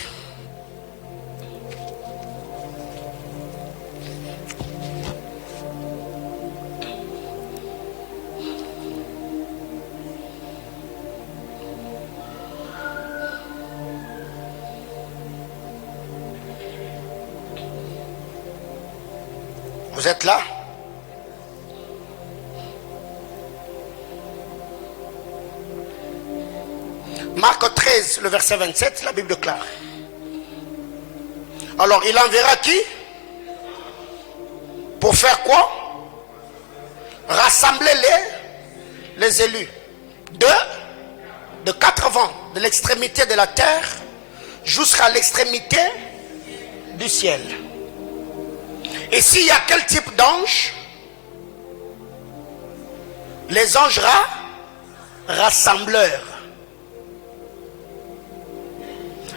vous êtes là? Marc 13, le verset 27, la Bible déclare. Alors, il enverra qui? Pour faire quoi? Rassembler les élus de 4 vents, de l'extrémité de la terre jusqu'à l'extrémité du ciel. Et s'il y a quel type d'ange? Les anges rassembleurs.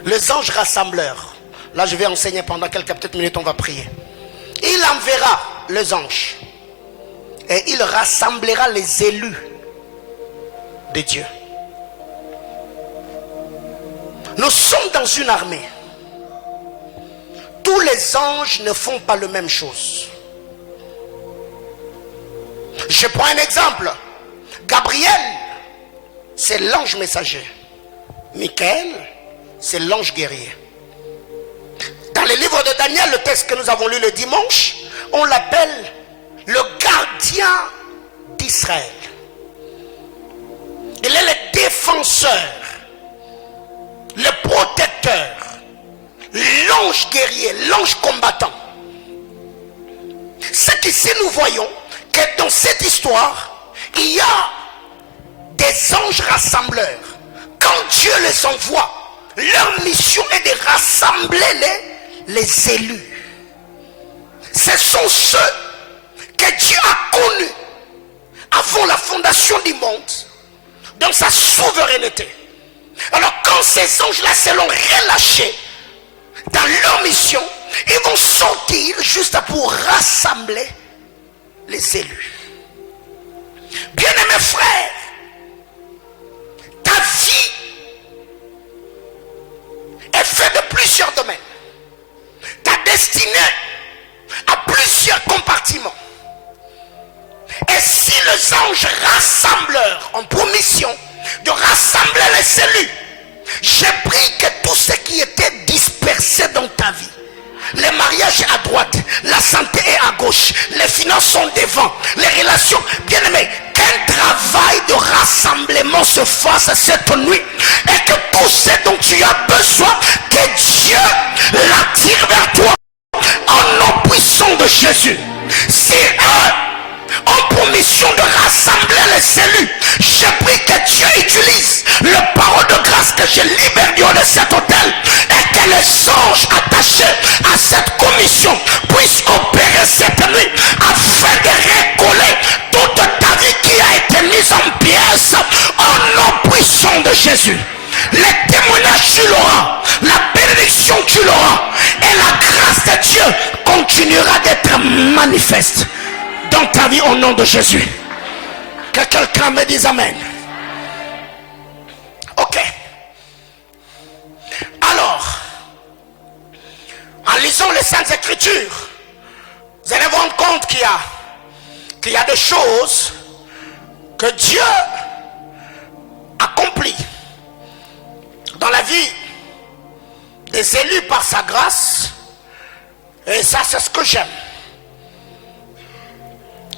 Les anges rassembleurs. Là, je vais enseigner pendant quelques petites minutes, on va prier. Il enverra les anges. Et il rassemblera les élus de Dieu. Nous sommes dans une armée. Tous les anges ne font pas la même chose. Je prends un exemple. Gabriel, c'est l'ange messager. Michael, c'est l'ange guerrier. Dans le livre de Daniel, le texte que nous avons lu le dimanche, on l'appelle le gardien d'Israël. Il est le défenseur, le protecteur, l'ange guerrier, l'ange combattant. C'est qu'ici nous voyons que dans cette histoire, il y a des anges rassembleurs. Quand Dieu les envoie, leur mission est de rassembler les élus. Ce sont ceux que Dieu a connus avant la fondation du monde, dans sa souveraineté. Alors quand ces anges-là seront relâchés dans leur mission, ils vont sortir juste pour rassembler les élus. Bien-aimés frères, ta vie est faite de plusieurs domaines. Ta destinée a plusieurs compartiments. Et si les anges rassembleurs ont pour mission de rassembler les élus, j'ai pris que tout ce qui était dispersé dans ta vie, le mariage est à droite, la santé est à gauche, les finances sont devant, les relations, bien aimés, qu'un travail de rassemblement se fasse cette nuit et que tout ce dont tu as besoin, que Dieu l'attire vers toi en nom puissant de Jésus. Si eux ont pour mission de rassembler les élus, j'ai pris que Dieu utilise le parole de grâce que je libère du haut de cet hôtel et que les anges attachés à cette commission puissent opérer cette nuit afin de récoller toute ta vie qui a été mise en pièces au nom puissant de Jésus. Les témoignages tu l'auras, la bénédiction tu l'auras et la grâce de Dieu continuera d'être manifeste dans ta vie au nom de Jésus. Que quelqu'un me dise amen. Ok. Alors, en lisant les Saintes Écritures, vous allez vous rendre compte qu'il y a des choses que Dieu accomplit dans la vie des élus par sa grâce. Et ça, c'est ce que j'aime.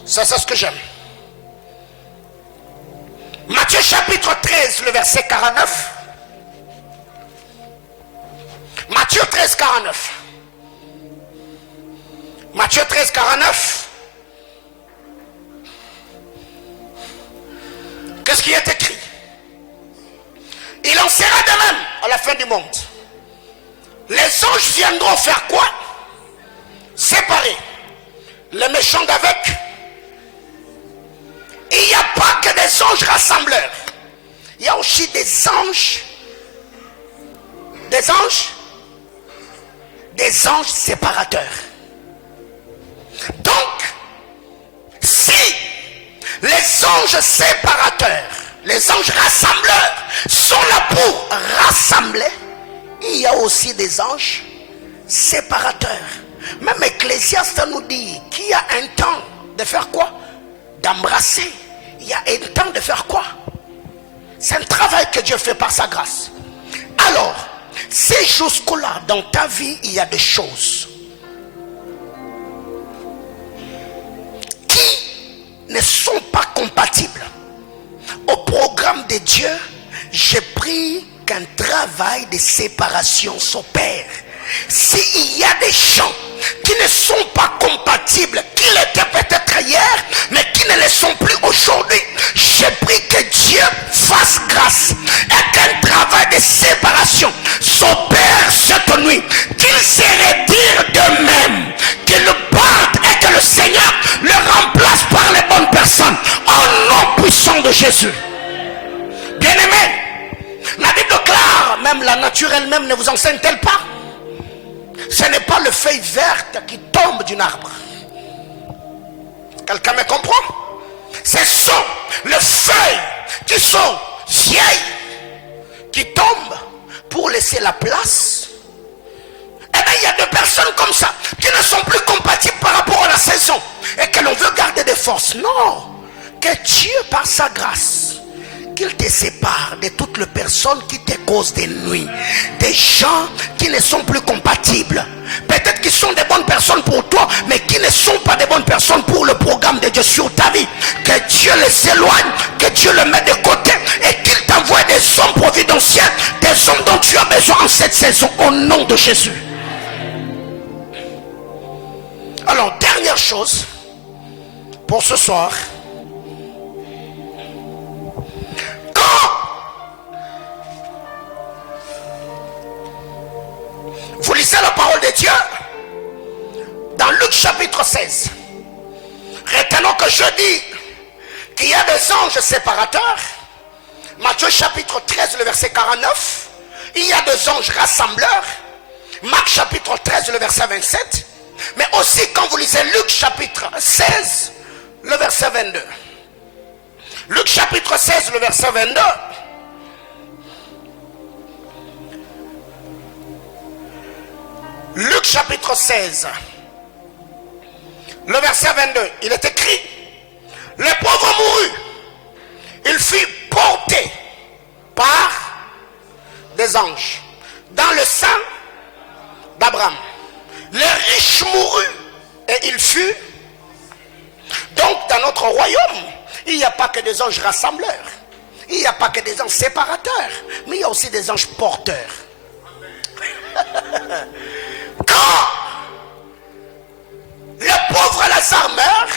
Ça, c'est ce que j'aime. Matthieu chapitre 13, le verset 49. Matthieu 13, 49. Matthieu 13, 49. Qu'est-ce qui est écrit? Il en sera de même à la fin du monde. Les anges viendront faire quoi? Séparer les méchants d'avec. Il n'y a pas que des anges rassembleurs. Il y a aussi des anges séparateurs. Donc, si les anges séparateurs, les anges rassembleurs sont là pour rassembler, il y a aussi des anges séparateurs. Même Ecclésiaste nous dit qu'il y a un temps de faire quoi? D'embrasser. Il y a un temps de faire quoi? C'est un travail que Dieu fait par sa grâce. Alors, si jusque-là dans ta vie il y a des choses qui ne sont pas compatibles au programme de Dieu, j'ai pris qu'un travail de séparation s'opère. S'il y a des gens qui ne sont pas compatibles, qui l'étaient peut-être hier, mais qui ne le sont plus aujourd'hui, j'ai pris que Dieu fasse grâce et qu'un travail de séparation s'opère cette nuit, qu'ils se retirent d'eux-mêmes, qu'ils partent et que le Seigneur le remplace par les bonnes personnes, au nom puissant de Jésus. Bien-aimés, la Bible déclare, même la nature elle-même ne vous enseigne-t-elle pas? Ce n'est pas le feuille verte qui tombe d'un arbre. Quelqu'un me comprend? Ce sont les feuilles qui sont vieilles, qui tombent pour laisser la place. Eh bien, il y a des personnes comme ça qui ne sont plus compatibles par rapport à la saison et que l'on veut garder des forces. Non, que Dieu, par sa grâce, qu'il te sépare de toutes les personnes qui te causent des nuits, des gens qui ne sont plus compatibles. Peut-être qu'ils sont des bonnes personnes pour toi, mais qui ne sont pas des bonnes personnes pour le programme de Dieu sur ta vie. Que Dieu les éloigne, que Dieu les mette de côté et qu'il t'envoie des hommes providentiels, des hommes dont tu as besoin en cette saison, au nom de Jésus. Alors, dernière chose pour ce soir. Vous lisez la parole de Dieu dans Luc chapitre 16. Retenons que je dis qu'il y a des anges séparateurs. Matthieu chapitre 13, le verset 49. Il y a des anges rassembleurs. Marc chapitre 13, le verset 27. Mais aussi quand vous lisez Luc chapitre 16, le verset 22. Luc chapitre 16, le verset 22. Luc chapitre 16, le verset 22, il est écrit: le pauvre mourut, il fut porté par des anges dans le sein d'Abraham. Le riche mourut et il fut. Donc dans notre royaume, il n'y a pas que des anges rassembleurs, il n'y a pas que des anges séparateurs, mais il y a aussi des anges porteurs. Quand le pauvre Lazare meurt,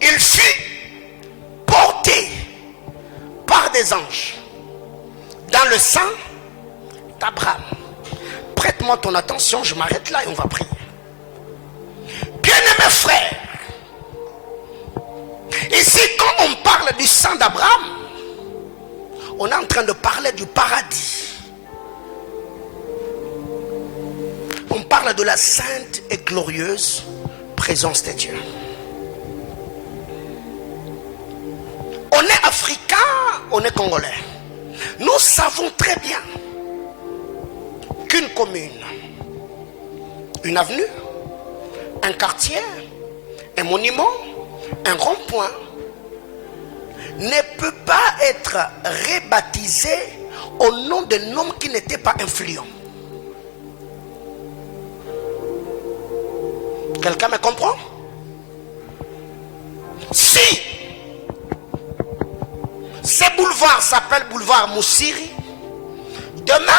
il fut porté par des anges dans le sein d'Abraham. Prête-moi ton attention, je m'arrête là et on va prier. Bien-aimés frères, ici quand on parle du sang d'Abraham, on est en train de parler du paradis. On parle de la sainte et glorieuse présence de Dieu. On est africain, on est congolais. Nous savons très bien qu'une commune, une avenue, un quartier, un monument, un rond-point ne peut pas être rebaptisé au nom d'un homme qui n'était pas influent. Quelqu'un me comprend? Si ce boulevard s'appelle boulevard Moussiri, demain,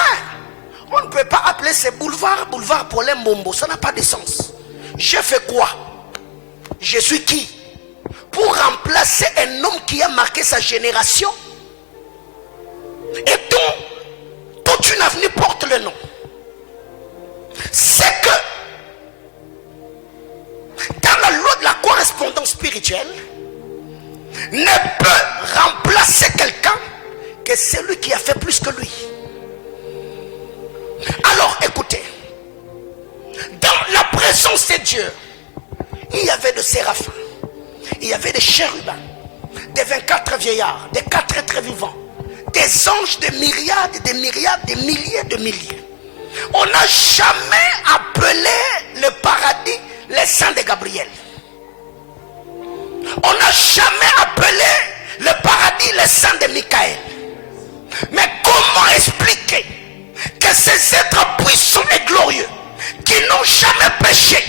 on ne peut pas appeler ce boulevard boulevard Paulin Mbombo. Ça n'a pas de sens. Je fais quoi? Je suis qui? Pour remplacer un homme qui a marqué sa génération et dont toute une avenue porte le nom. c'est que dans la loi de la correspondance spirituelle, ne peut remplacer quelqu'un que celui qui a fait plus que lui. Alors écoutez, dans la présence de Dieu, il y avait des séraphins, il y avait des chérubins, des 24 vieillards, des 4 êtres vivants, des anges, des myriades, des myriades, des milliers de milliers. On n'a jamais appelé le paradis les saints de Gabriel. On n'a jamais appelé le paradis les saints de Michael. Mais comment expliquer que ces êtres puissants et glorieux, qui n'ont jamais péché,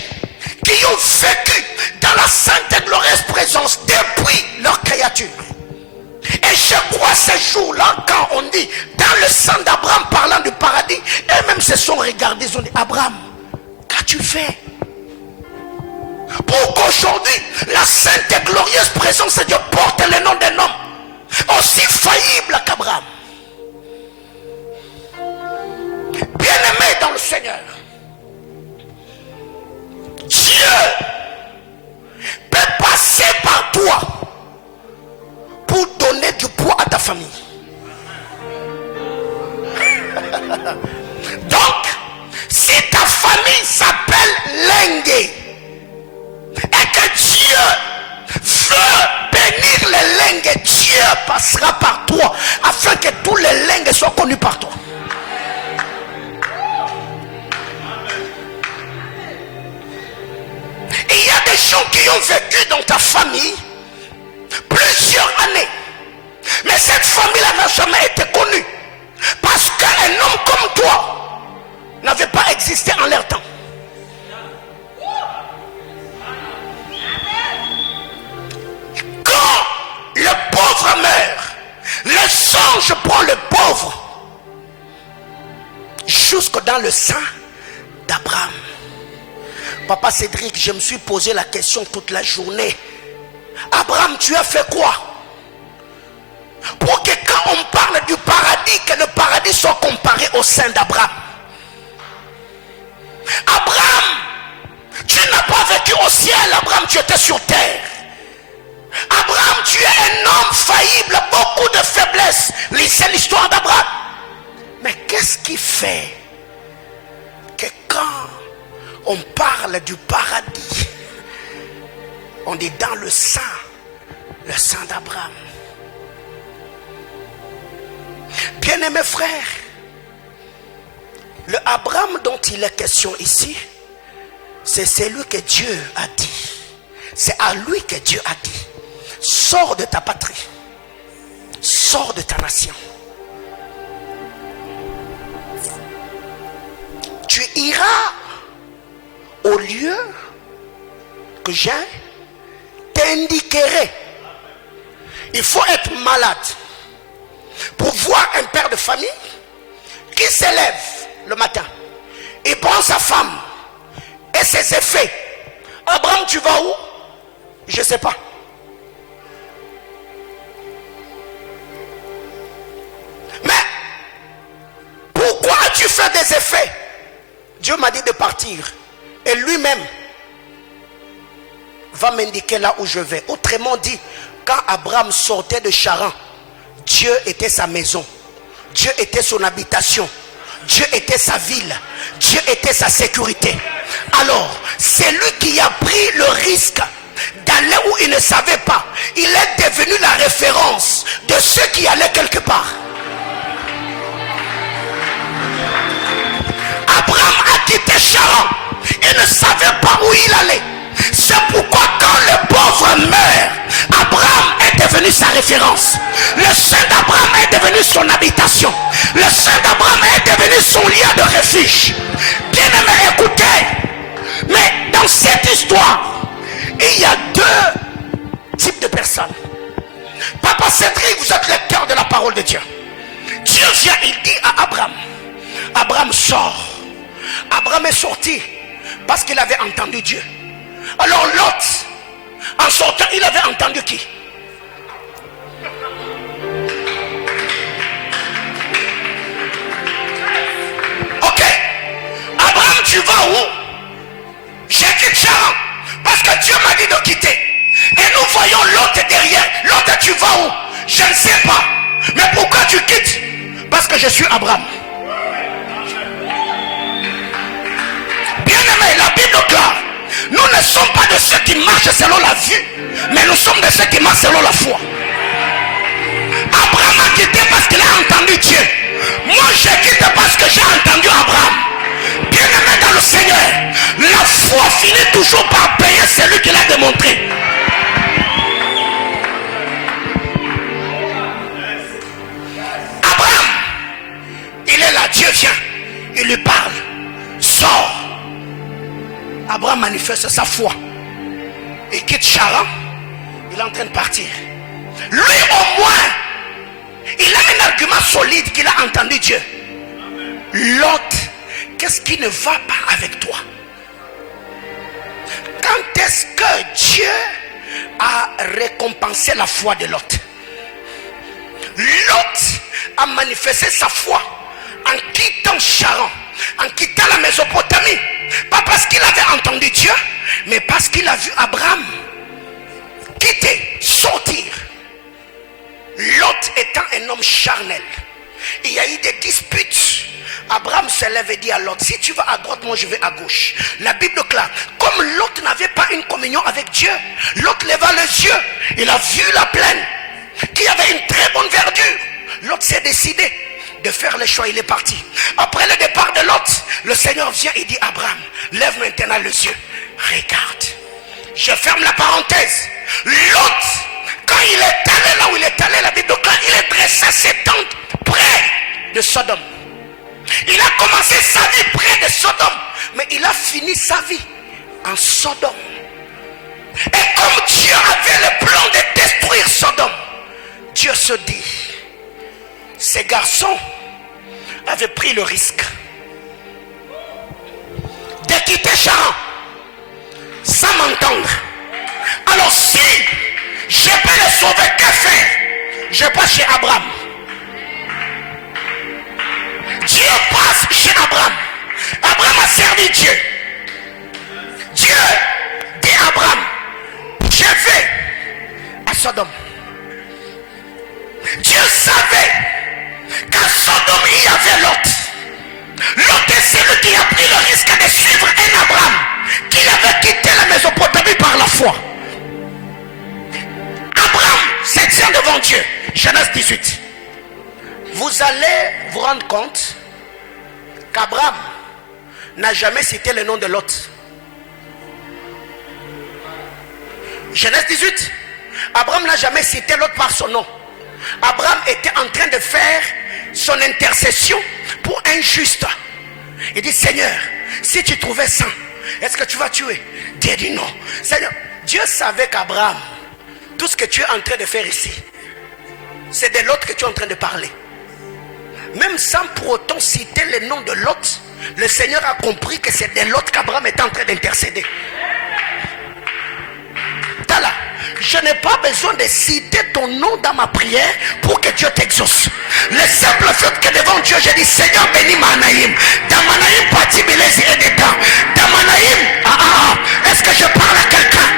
qui ont vécu dans la sainte et glorieuse présence depuis leur créature, et je crois ces jours-là, quand on dit dans le sang d'Abraham parlant du paradis, eux-mêmes se sont regardés, ils ont dit: Abraham, qu'as-tu fait pour qu'aujourd'hui la sainte et glorieuse présence de Dieu porte le nom d'un homme aussi faillible qu'Abraham? Bien-aimé dans le Seigneur, Dieu peut passer par toi pour donner du poids à ta famille. Donc, si ta famille s'appelle Lengue et que Dieu veut bénir les Lengue, Dieu passera par toi afin que tous les Lengue soient connus par toi. Il y a des gens qui ont vécu dans ta famille plusieurs années, mais cette famille-là n'a jamais été connue parce qu'un homme comme toi n'avait pas existé en leur temps. Quand le pauvre meurt, le ange prend le pauvre jusque dans le sein d'Abraham. Papa Cédric, je me suis posé la question toute la journée. Abraham, tu as fait quoi pour que quand on parle du paradis, que le paradis soit comparé au sein d'Abraham? Abraham, tu n'as pas vécu au ciel. Abraham, tu étais sur terre. Abraham, tu es un homme faillible, beaucoup de faiblesses. Lisez l'histoire d'Abraham. Mais qu'est-ce qui fait que quand on parle du paradis, on dit dans le sang d'Abraham? Bien-aimés frères, le Abraham dont il est question ici, c'est celui que Dieu a dit. C'est à lui que Dieu a dit: sors de ta patrie, sors de ta nation. Tu iras au lieu que je t'indiquerai. Il faut être malade pour voir un père de famille qui s'élève le matin, il prend sa femme et ses effets. Abraham, tu vas où? Je ne sais pas. Mais pourquoi as-tu fait des effets? Dieu m'a dit de partir. Et lui-même va m'indiquer là où je vais. Autrement dit, quand Abraham sortait de Charan, Dieu était sa maison, Dieu était son habitation, Dieu était sa ville, Dieu était sa sécurité. Alors, c'est lui qui a pris le risque d'aller où il ne savait pas. Il est devenu la référence de ceux qui allaient quelque part. Abraham a quitté Charan. Il ne savait pas où il allait. C'est pourquoi quand le pauvre meurt, Abraham est devenu sa référence. Le sein d'Abraham est devenu son habitation. Le sein d'Abraham est devenu son lieu de refuge. Bien-aimé, écoutez. Mais dans cette histoire, il y a deux types de personnes. Papa Cédric, vous êtes le cœur de la parole de Dieu. Dieu vient, il dit à Abraham: Abraham sort. Abraham est sorti parce qu'il avait entendu Dieu. Alors Lot, en sortant, il avait entendu qui? Ok. Abraham, tu vas voyons l'autre derrière. L'autre, tu vas où? Je ne sais pas. Mais pourquoi tu quittes? Parce que je suis Abraham. Bien aimé, la Bible clare. Nous ne sommes pas de ceux qui marchent selon la vue, mais nous sommes de ceux qui marchent selon la foi. Abraham a quitté parce qu'il a entendu Dieu. Moi, je quitte parce que j'ai entendu Abraham. Bien aimé dans le Seigneur, la foi finit toujours par payer celui qui l'a démontré. Abraham, il est là, Dieu vient, il lui parle, sors. Abraham manifeste sa foi. Il quitte Charan, il est en train de partir. Lui au moins, il a un argument solide qu'il a entendu Dieu. L'autre, qu'est-ce qui ne va pas avec toi? Quand est-ce que Dieu a récompensé la foi de l'autre? L'autre a manifesté sa foi en quittant Charan, en quittant la Mésopotamie. Pas parce qu'il avait entendu Dieu, mais parce qu'il a vu Abraham quitter, sortir. L'autre étant un homme charnel, il y a eu des disputes. Abraham se lève et dit à l'autre, si tu vas à droite, moi je vais à gauche. La Bible clare, comme l'autre n'avait pas une communion avec Dieu, l'autre leva les yeux, il a vu la plaine qui avait une très bonne verdure. L'autre s'est décidé de faire le choix, il est parti. Après le départ de l'autre, le Seigneur vient et dit, Abraham, lève maintenant les yeux, regarde. Je ferme la parenthèse. L'autre, quand il est allé là où il est allé, la Bible clare, il est dressé ses tentes près de Sodome. Il a commencé sa vie près de Sodome, mais il a fini sa vie en Sodome. Et comme Dieu avait le plan de détruire Sodome, Dieu se dit, ces garçons avaient pris le risque de quitter Charan sans m'entendre. Alors si je peux les sauver, que faire? Je passe chez Abraham. Dieu passe chez Abraham. Abraham a servi Dieu. Dieu dit à Abraham, je vais à Sodome. Dieu savait qu'à Sodome il y avait Lot. Lot est celui qui a pris le risque de suivre un Abraham qui avait quitté la Mésopotamie par la foi. Abraham se tient devant Dieu. Genèse 18. Vous allez vous rendre compte qu'Abraham n'a jamais cité le nom de Lot. Genèse 18. Abraham n'a jamais cité Lot par son nom. Abraham était en train de faire son intercession pour un juste. Il dit, Seigneur, si tu trouvais 100, est-ce que tu vas tuer? Dieu dit non. Seigneur, Dieu savait qu'Abraham, tout ce que tu es en train de faire ici, c'est de l'autre que tu es en train de parler. Même sans pour autant citer le nom de l'autre, le Seigneur a compris que c'est de l'autre qu'Abraham est en train d'intercéder. Tala, je n'ai pas besoin de citer ton nom dans ma prière pour que Dieu t'exauce. Le simple fait que devant Dieu, je dis, Seigneur, bénis Manaïm. Dans Manaïm, Pati Bilezi est dedans. Dans Manaïm, est-ce que je parle à quelqu'un?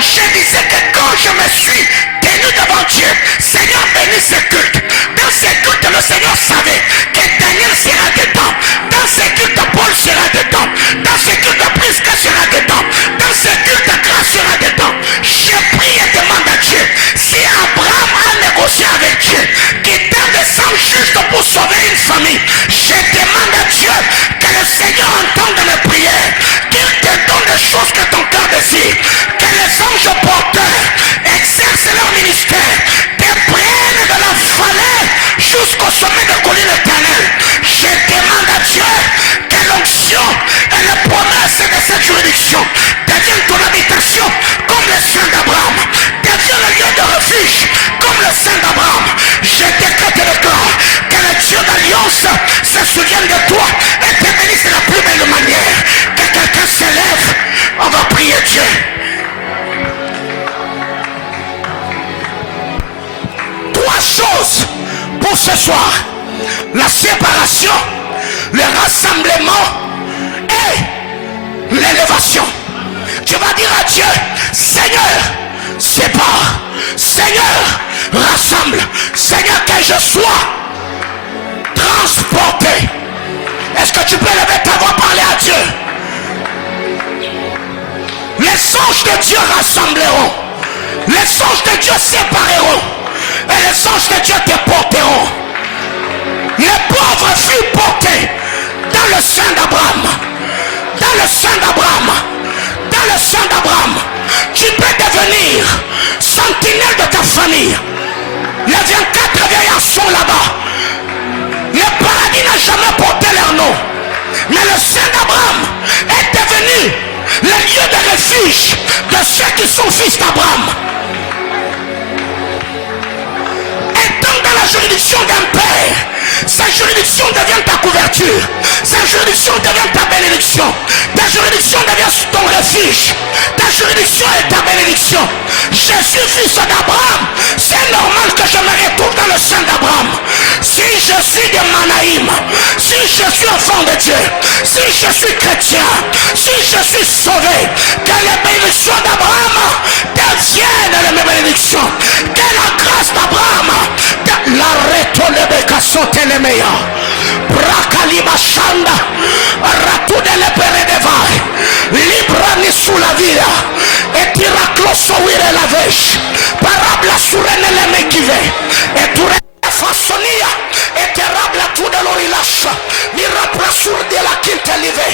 Je disais que quand je me suis tenu devant Dieu, Seigneur, bénis ce culte. Dans ce culte, le Seigneur savait que Daniel sera dedans. Dans ce culte, Paul sera dedans. Dans ce culte, Prisca sera dedans. Dans ce culte, Grâce sera dedans. Je prie et demande à Dieu, si Abraham a négocié avec Dieu, qu'il donne des sangs justes pour sauver une famille, je demande à Dieu que le Seigneur entende les prières, qu'il te donne des choses que ton cœur désire, que les anges porteurs exercent leur ministère, te prennent de la vallée jusqu'au sommet de colline éternelle. Je demande à Dieu que l'onction et les promesses de cette juridiction deviennent ton habitation comme le sein d'Abraham, devient le lieu de refuge comme le sein d'Abraham. Je décrète le corps que le Dieu d'alliance se souvienne de toi et te bénisse de la plus belle manière. Que quelqu'un se lève, on va prier Dieu. Trois choses pour ce soir: la séparation, le rassemblement et l'élévation. Tu vas dire à Dieu, Seigneur, sépare je sois transporté. Est-ce que tu peux lever ta voix, parler à Dieu? Les anges de Dieu rassembleront. Les anges de Dieu sépareront. Et les anges de Dieu te porteront. Les pauvres furent portés dans le sein d'Abraham. Dans le sein d'Abraham. Dans le sein d'Abraham. Tu peux devenir sentinelle de ta famille. Les 24 vieillards sont là-bas. Le paradis n'a jamais porté leur nom. Mais le sein d'Abraham est devenu le lieu de refuge de ceux qui sont fils d'Abraham. Étant dans la juridiction d'un père, sa juridiction devient ta couverture. Sa juridiction devient ta bénédiction. Ta juridiction devient ton refuge. Ta juridiction est ta bénédiction. Je suis fils d'Abraham. C'est normal que je me retrouve dans le sein d'Abraham. Si je suis de Manaïm, si je suis enfant de Dieu, si je suis chrétien, si je suis sauvé, que les bénédictions d'Abraham deviennent les bénédictions. Que la grâce d'Abraham, l'arrêt les meilleurs. Brakalima Shanda, Ratu de l'Epere de Vai, Librani sous la vida, et Tiracloso Wire la Veche, Parabla Surene le Mekive, et Touré Fassonia, et Terabla tout de l'Orilacha, Mirapla sur de la Quinte Live,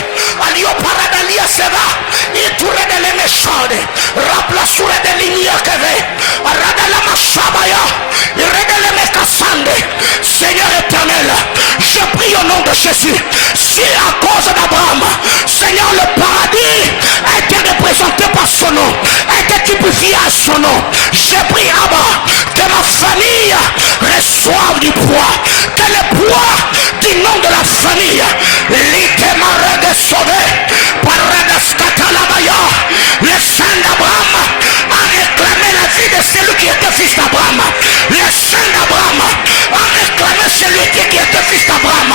Alio Paradalia Seva, et Touré de l'Emechade, Rapla sur de l'Inia Keve, Aradala Mashabaya, Iredele Mekassande, Seigneur éternel, je prie au nom de Jésus. Si à cause d'Abraham, Seigneur, le paradis a été représenté par son nom, a été typifié à son nom, je prie Abba que ma famille reçoive du poids, que le poids du nom de la famille, l'Itemare de sauvé, Paradaskatalabaya, le saint d'Abraham a réclamé la vie de celui qui était fils d'Abraham. Le saint d'Abraham a réclamé celui qui était fils d'Abraham.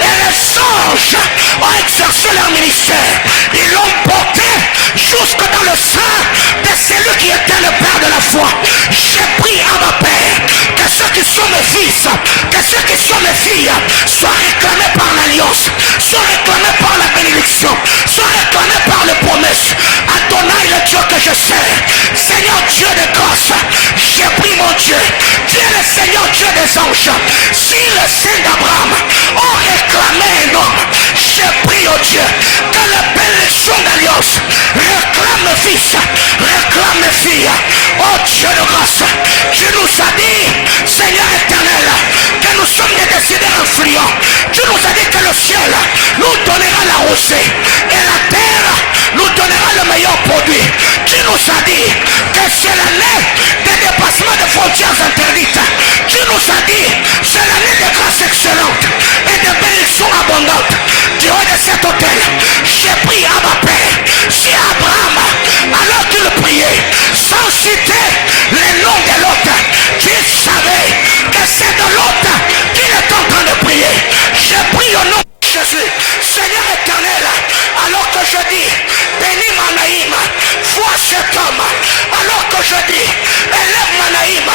Et les anges ont exercé leur ministère. Ils l'ont porté jusque dans le sein de celui qui était le père de la foi. J'ai pris à ma Père que ceux qui sont mes fils, que ceux qui sont mes filles soient réclamés par l'alliance, soient réclamés par la bénédiction, soient réclamés par les promesses. Adonai, le Dieu que je sers, Seigneur Dieu de grâce, j'ai pris mon Dieu. Tu es le Seigneur Dieu des anges. Si le Saint d'Abraham ont réclamé un homme, j'ai pris au Dieu que la bénédiction d'alliance réclame mes fils, réclame mes filles. Oh Dieu de grâce, tu nous as dit, Seigneur éternel, que nous sommes des décideurs influents. Tu nous as dit que le ciel nous donnera la rosée et la terre nous donnera le meilleur produit. Tu nous as dit que c'est l'année des dépassements de frontières interdites. Tu nous as dit c'est l'année de grâce excellente et de bénédictions abondantes. Du haut de cet hôtel, j'ai pris à ma Père. Si Abraham, alors qu'il priait, sans citer les noms de l'autre, tu savais que c'est de l'autre qu'il est en train de prier. J'ai pris au nom de Jésus, Seigneur éternel, alors que je dis, bénis Manaïm, vois cet homme, alors que je dis, élève Manaïm,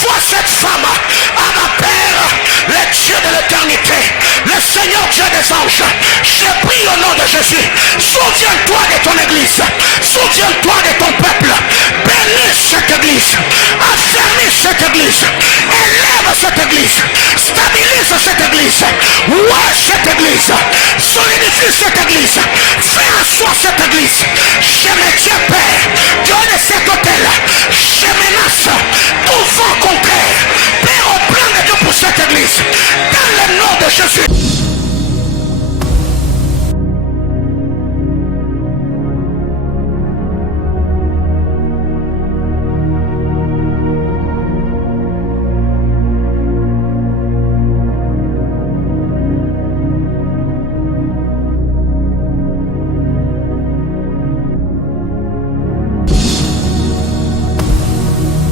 vois cette femme, à ma Père, le Dieu de l'éternité, le Seigneur Dieu des anges, je prie au nom de Jésus, souviens-toi de ton église, souviens-toi de ton peuple, bénis cette église, affermis cette église, élève cette église, stabilise cette église, ouais cette église, solidifie cette église, fais asseoir cette église. Je me tiens Père, Dieu de cet hôtel, je menace tout vent contraire, Père au plan de Dieu pour cette église, dans le nom de Jésus.